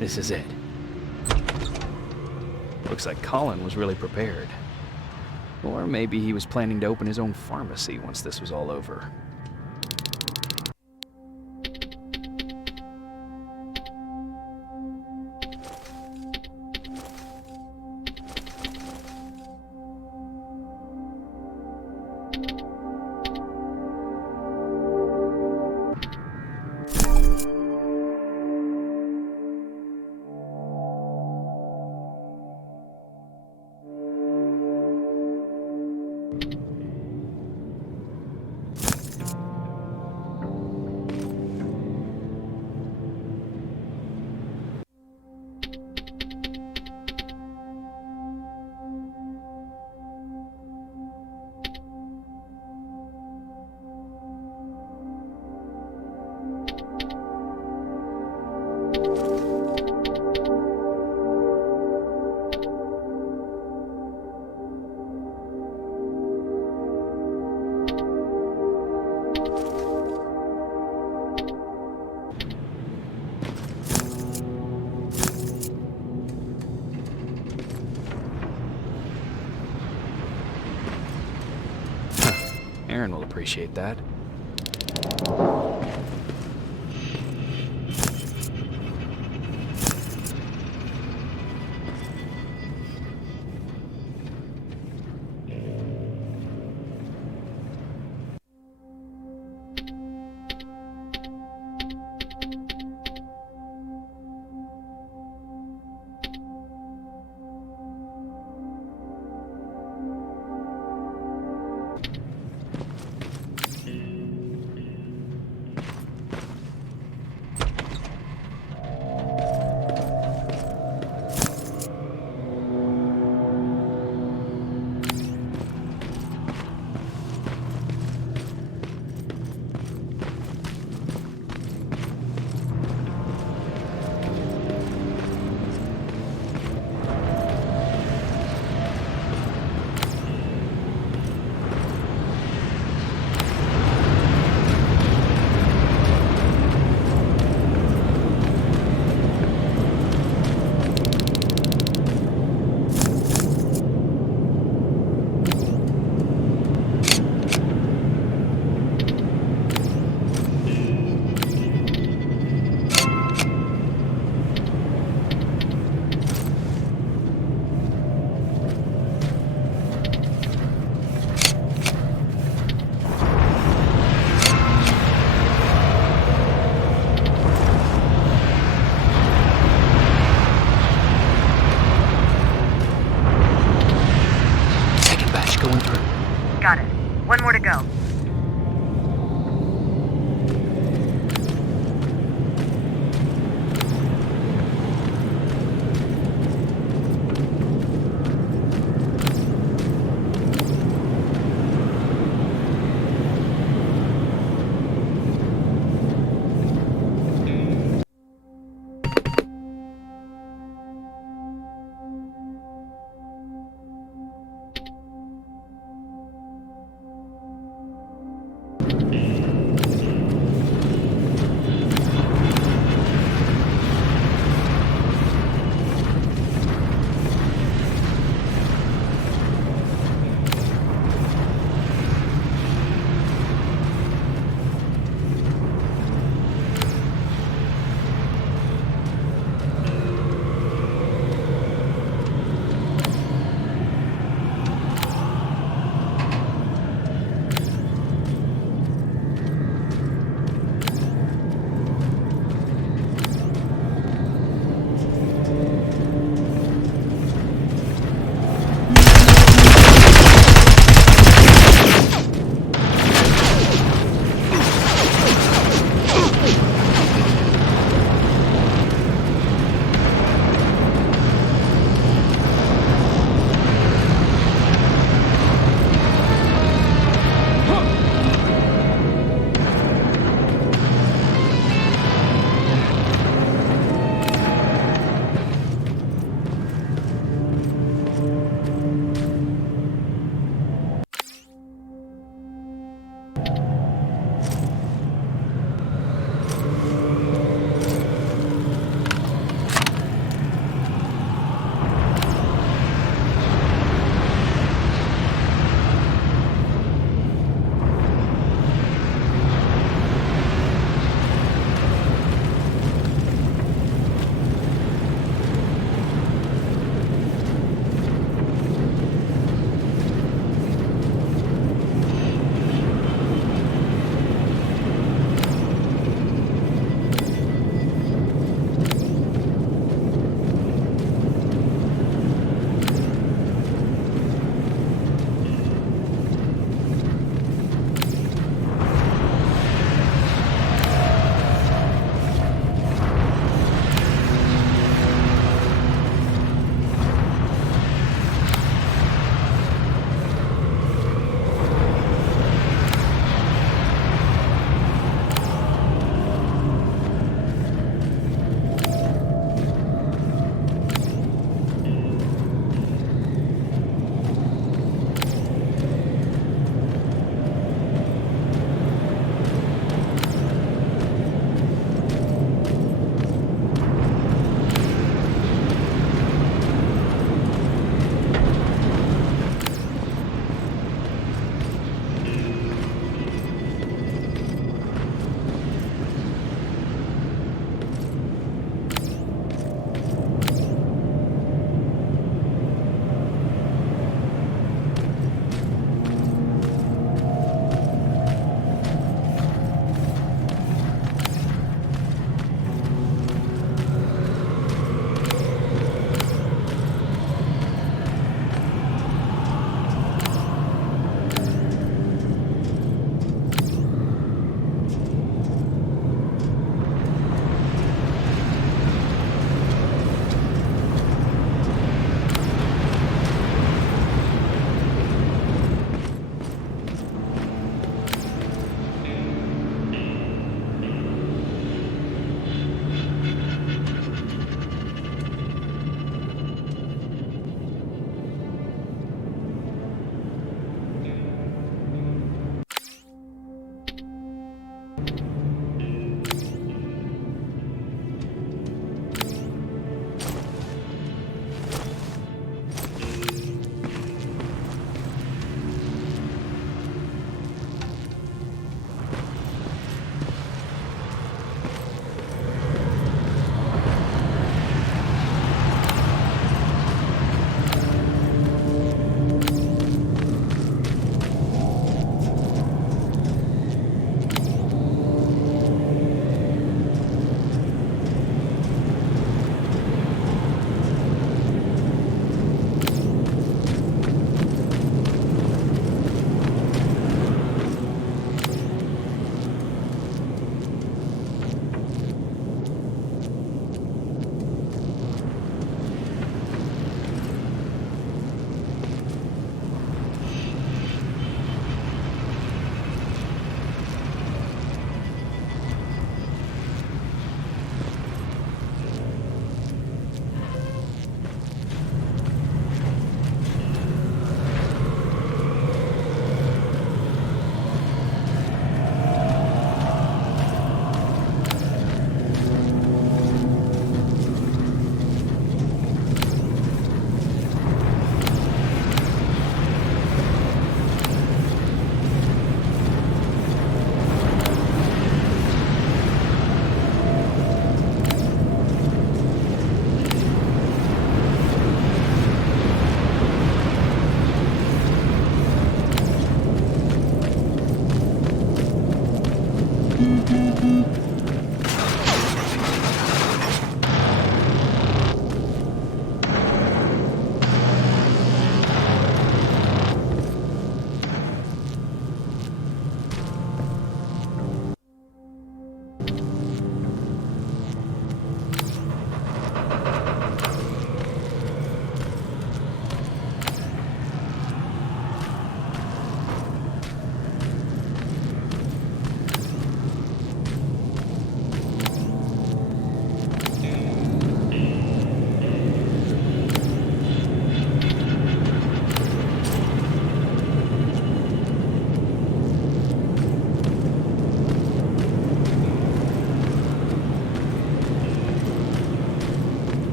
This is it. Looks like Colin was really prepared. Or maybe he was planning to open his own pharmacy once this was all over. Aaron will appreciate that.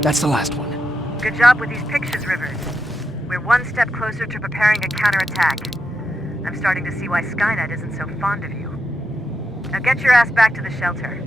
That's the last one. Good job with these pictures, Rivers. We're one step closer to preparing a counterattack. I'm starting to see why Skynet isn't so fond of you. Now get your ass back to the shelter.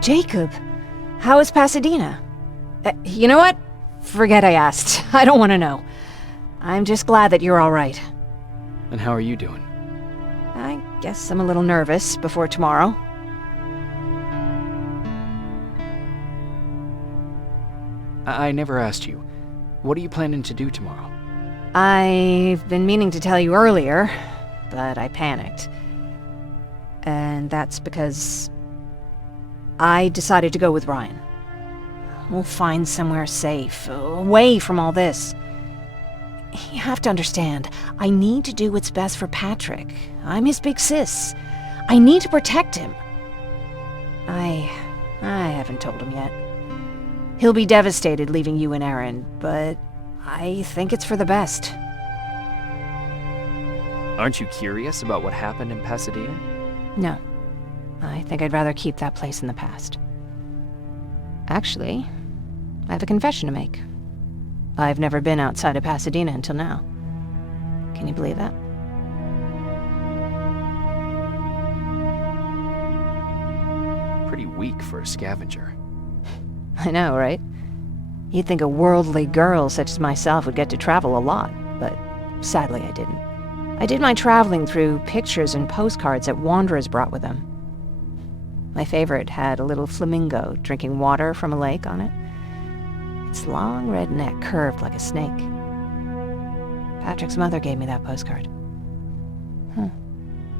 Jacob, how is Pasadena? You know what? Forget I asked. I don't want to know. I'm just glad that you're all right. And how are you doing? I guess I'm a little nervous before tomorrow. I never asked you. What are you planning to do tomorrow? I've been meaning to tell you earlier, but I panicked. And that's because I decided to go with Ryan. We'll find somewhere safe, away from all this. You have to understand, I need to do what's best for Patrick. I'm his big sis. I need to protect him. I haven't told him yet. He'll be devastated leaving you and Aaron, but I think it's for the best. Aren't you curious about what happened in Pasadena? No. I think I'd rather keep that place in the past. Actually, I have a confession to make. I've never been outside of Pasadena until now. Can you believe that? Pretty weak for a scavenger. I know, right? You'd think a worldly girl such as myself would get to travel a lot, but sadly I didn't. I did my traveling through pictures and postcards that wanderers brought with them. My favorite had a little flamingo drinking water from a lake on it. Its long red neck curved like a snake. Patrick's mother gave me that postcard.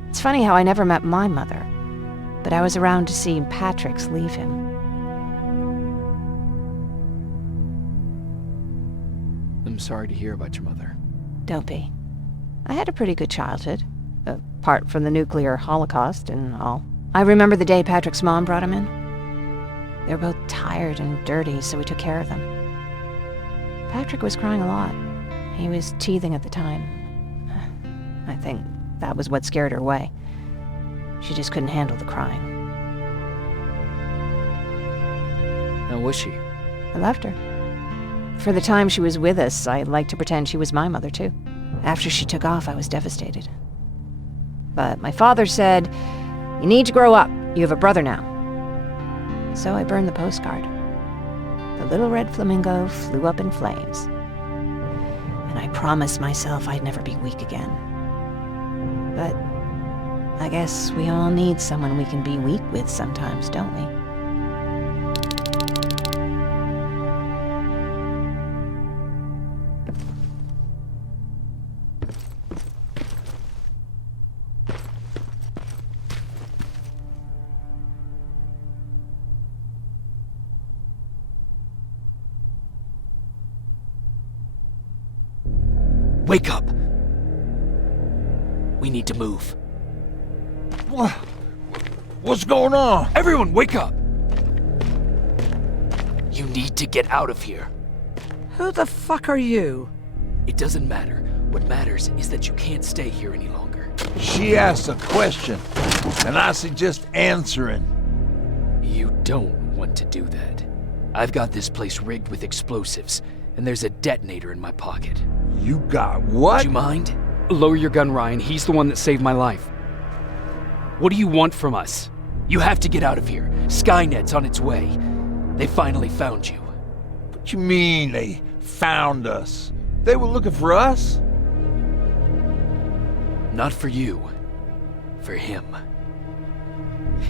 It's funny how I never met my mother, but I was around to see Patrick's leave him. I'm sorry to hear about your mother. Don't be. I had a pretty good childhood, apart from the nuclear holocaust and all. I remember the day Patrick's mom brought him in. They were both tired and dirty, so we took care of them. Patrick was crying a lot. He was teething at the time. I think that was what scared her away. She just couldn't handle the crying. How was she? I left her. For the time she was with us, I liked to pretend she was my mother, too. After she took off, I was devastated. But my father said, "You need to grow up. You have a brother now." So I burned the postcard. The little red flamingo flew up in flames. And I promised myself I'd never be weak again. But I guess we all need someone we can be weak with sometimes, don't we? Wake up! We need to move. What's going on? Everyone, wake up! You need to get out of here. Who the fuck are you? It doesn't matter. What matters is that you can't stay here any longer. She asked a question, and I suggest answering. You don't want to do that. I've got this place rigged with explosives, and there's a detonator in my pocket. You got what? Would you mind? Lower your gun, Ryan. He's the one that saved my life. What do you want from us? You have to get out of here. Skynet's on its way. They finally found you. What you mean they found us? They were looking for us? Not for you. For him.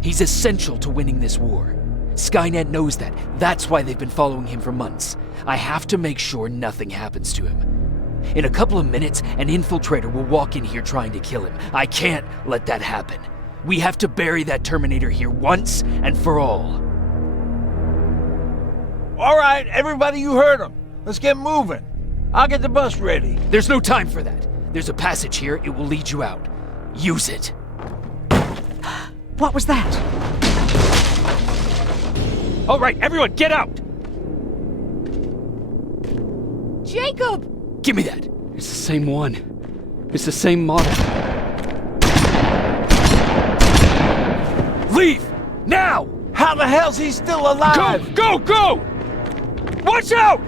He's essential to winning this war. Skynet knows that. That's why they've been following him for months. I have to make sure nothing happens to him. In a couple of minutes, an infiltrator will walk in here trying to kill him. I can't let that happen. We have to bury that Terminator here once and for all. All right, everybody, you heard him. Let's get moving. I'll get the bus ready. There's no time for that. There's a passage here. It will lead you out. Use it. What was that? All right, everyone, get out! Jacob! Give me that. It's the same one. It's the same model. Leave! Now! How the hell's he still alive? Go! Go! Go! Watch out!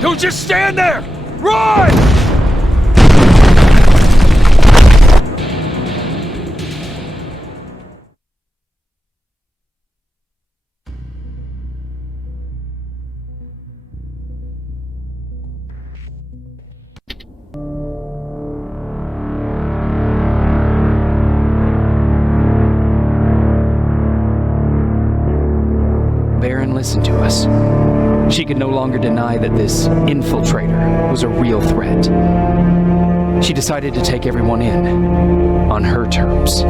Don't just stand there! Run! Baron listened to us. She could no longer deny that this infiltrator was a real threat. She decided to take everyone in, on her terms.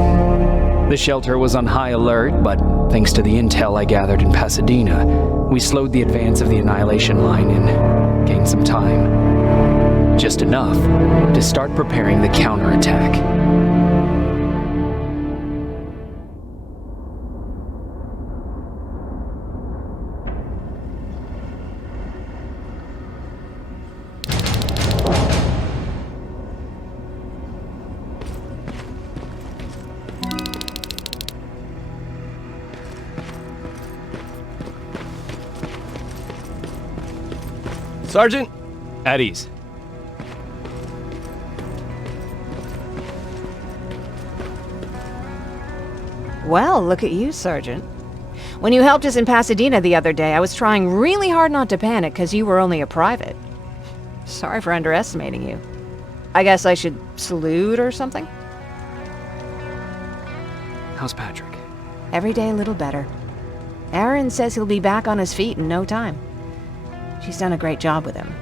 The shelter was on high alert, but thanks to the intel I gathered in Pasadena, we slowed the advance of the Annihilation Line and gained some time. Just enough to start preparing the counterattack. Sergeant? At ease. Well, look at you, Sergeant. When you helped us in Pasadena the other day, I was trying really hard not to panic because you were only a private. Sorry for underestimating you. I guess I should salute or something? How's Patrick? Every day a little better. Aaron says he'll be back on his feet in no time. She's done a great job with him.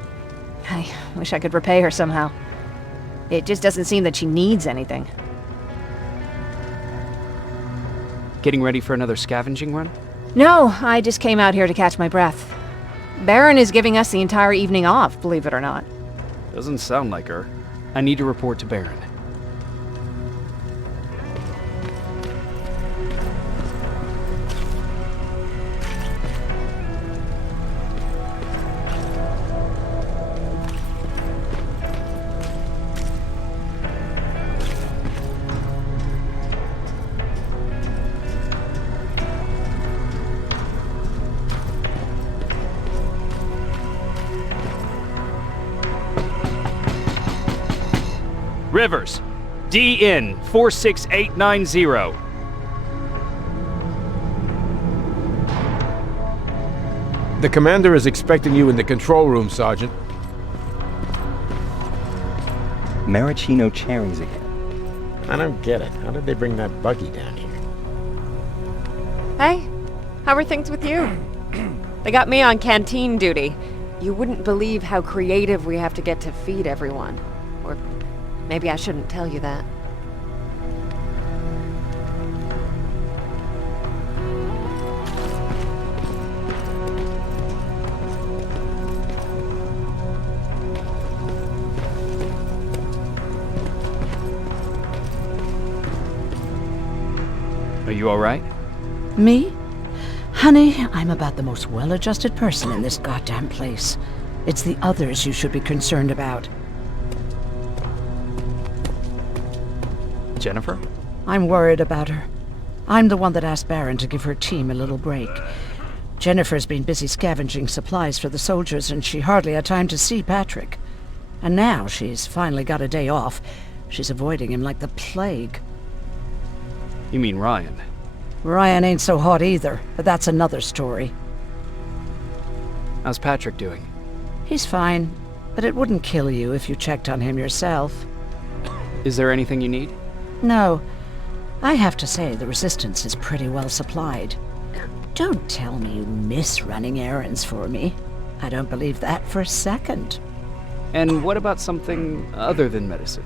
I wish I could repay her somehow. It just doesn't seem that she needs anything. Getting ready for another scavenging run? No, I just came out here to catch my breath. Baron is giving us the entire evening off, believe it or not. Doesn't sound like her. I need to report to Baron. Rivers, DN 46890. The commander is expecting you in the control room, Sergeant. Maraschino cherries again. I don't get it. How did they bring that buggy down here? Hey, how are things with you? They got me on canteen duty. You wouldn't believe how creative we have to get to feed everyone. Or maybe I shouldn't tell you that. Are you alright? Me? Honey, I'm about the most well-adjusted person in this goddamn place. It's the others you should be concerned about. Jennifer? I'm worried about her. I'm the one that asked Baron to give her team a little break. Jennifer's been busy scavenging supplies for the soldiers, and she hardly had time to see Patrick. And now she's finally got a day off. She's avoiding him like the plague. You mean Ryan? Ryan ain't so hot either, but that's another story. How's Patrick doing? He's fine, but it wouldn't kill you if you checked on him yourself. Is there anything you need? No. I have to say the Resistance is pretty well supplied. Don't tell me you miss running errands for me. I don't believe that for a second. And what about something other than medicine?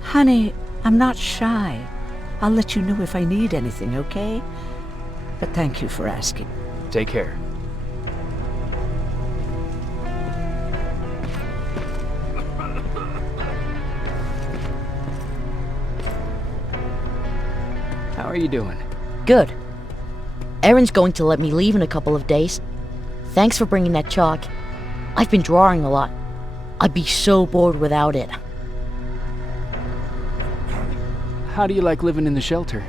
Honey, I'm not shy. I'll let you know if I need anything, okay? But thank you for asking. Take care. How are you doing? Good. Erin's going to let me leave in a couple of days. Thanks for bringing that chalk. I've been drawing a lot. I'd be so bored without it. How do you like living in the shelter?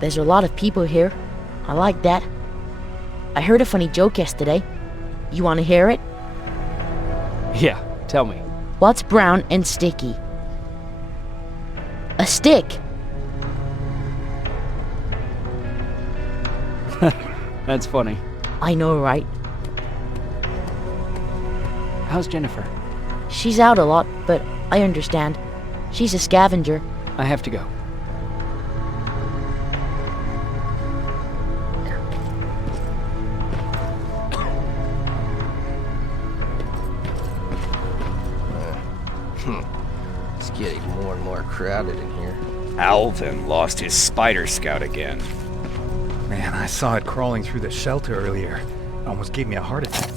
There's a lot of people here. I like that. I heard a funny joke yesterday. You want to hear it? Yeah, tell me. What's brown and sticky? A stick. That's funny. I know, right? How's Jennifer? She's out a lot, but I understand. She's a scavenger. I have to go. It's getting more and more crowded in here. Alvin lost his spider scout again. Man, I saw it crawling through the shelter earlier. It almost gave me a heart attack.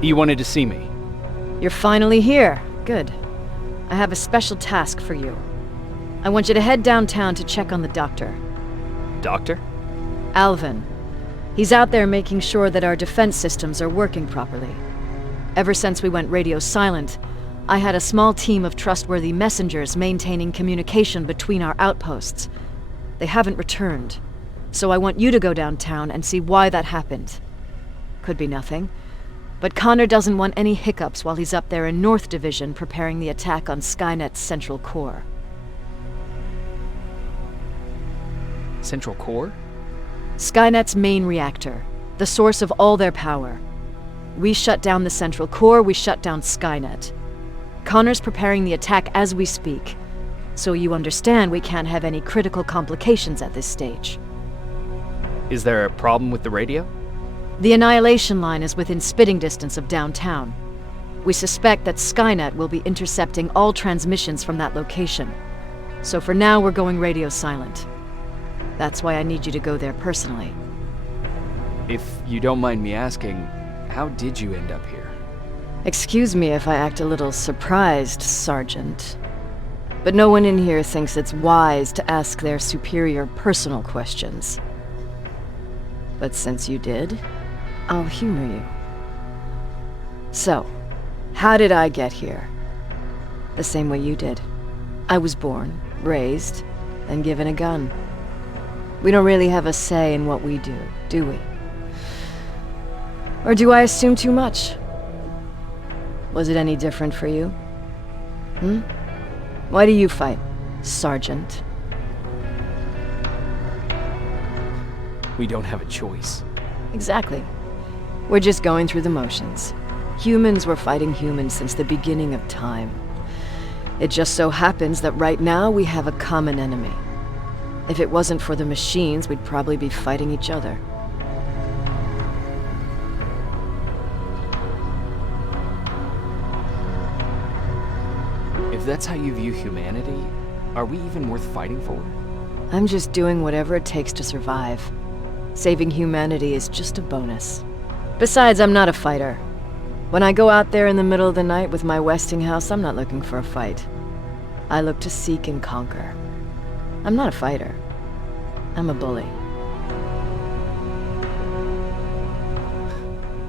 You wanted to see me? You're finally here. Good. I have a special task for you. I want you to head downtown to check on the doctor. Doctor? Alvin. He's out there making sure that our defense systems are working properly. Ever since we went radio silent, I had a small team of trustworthy messengers maintaining communication between our outposts. They haven't returned, so I want you to go downtown and see why that happened. Could be nothing, but Connor doesn't want any hiccups while he's up there in North Division preparing the attack on Skynet's central core. Central core? Skynet's main reactor, the source of all their power. We shut down the central core, we shut down Skynet. Connor's preparing the attack as we speak, so you understand we can't have any critical complications at this stage. Is there a problem with the radio? The Annihilation line is within spitting distance of downtown. We suspect that Skynet will be intercepting all transmissions from that location. So for now, we're going radio silent. That's why I need you to go there personally. If you don't mind me asking, how did you end up here? Excuse me if I act a little surprised, Sergeant. But no one in here thinks it's wise to ask their superior personal questions. But since you did, I'll humor you. So, how did I get here? The same way you did. I was born, raised, and given a gun. We don't really have a say in what we do we? Or do I assume too much? Was it any different for you? Why do you fight, Sergeant? We don't have a choice. Exactly. We're just going through the motions. Humans were fighting humans since the beginning of time. It just so happens that right now we have a common enemy. If it wasn't for the machines, we'd probably be fighting each other. If that's how you view humanity, are we even worth fighting for? I'm just doing whatever it takes to survive. Saving humanity is just a bonus. Besides, I'm not a fighter. When I go out there in the middle of the night with my Westinghouse, I'm not looking for a fight. I look to seek and conquer. I'm not a fighter. I'm a bully.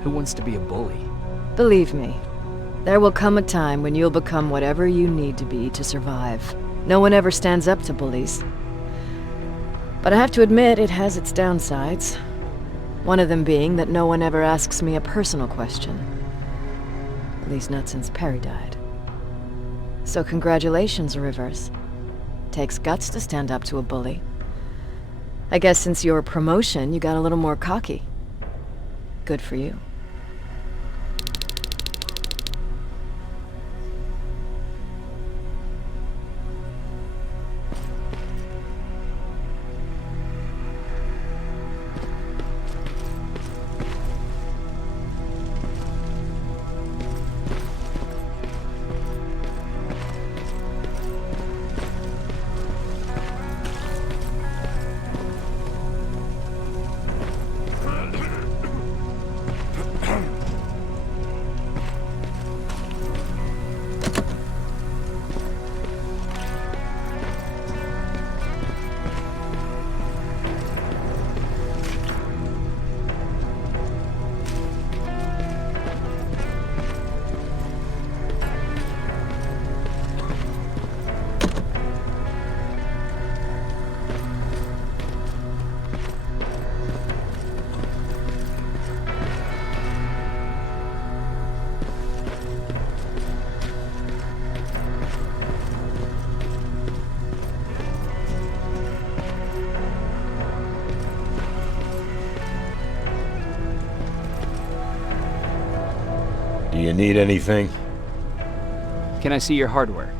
Who wants to be a bully? Believe me, there will come a time when you'll become whatever you need to be to survive. No one ever stands up to bullies. But I have to admit, it has its downsides. One of them being that no one ever asks me a personal question. At least not since Perry died. So congratulations, Rivers. Takes guts to stand up to a bully. I guess since your promotion, you got a little more cocky. Good for you. Do you need anything? Can I see your hardware?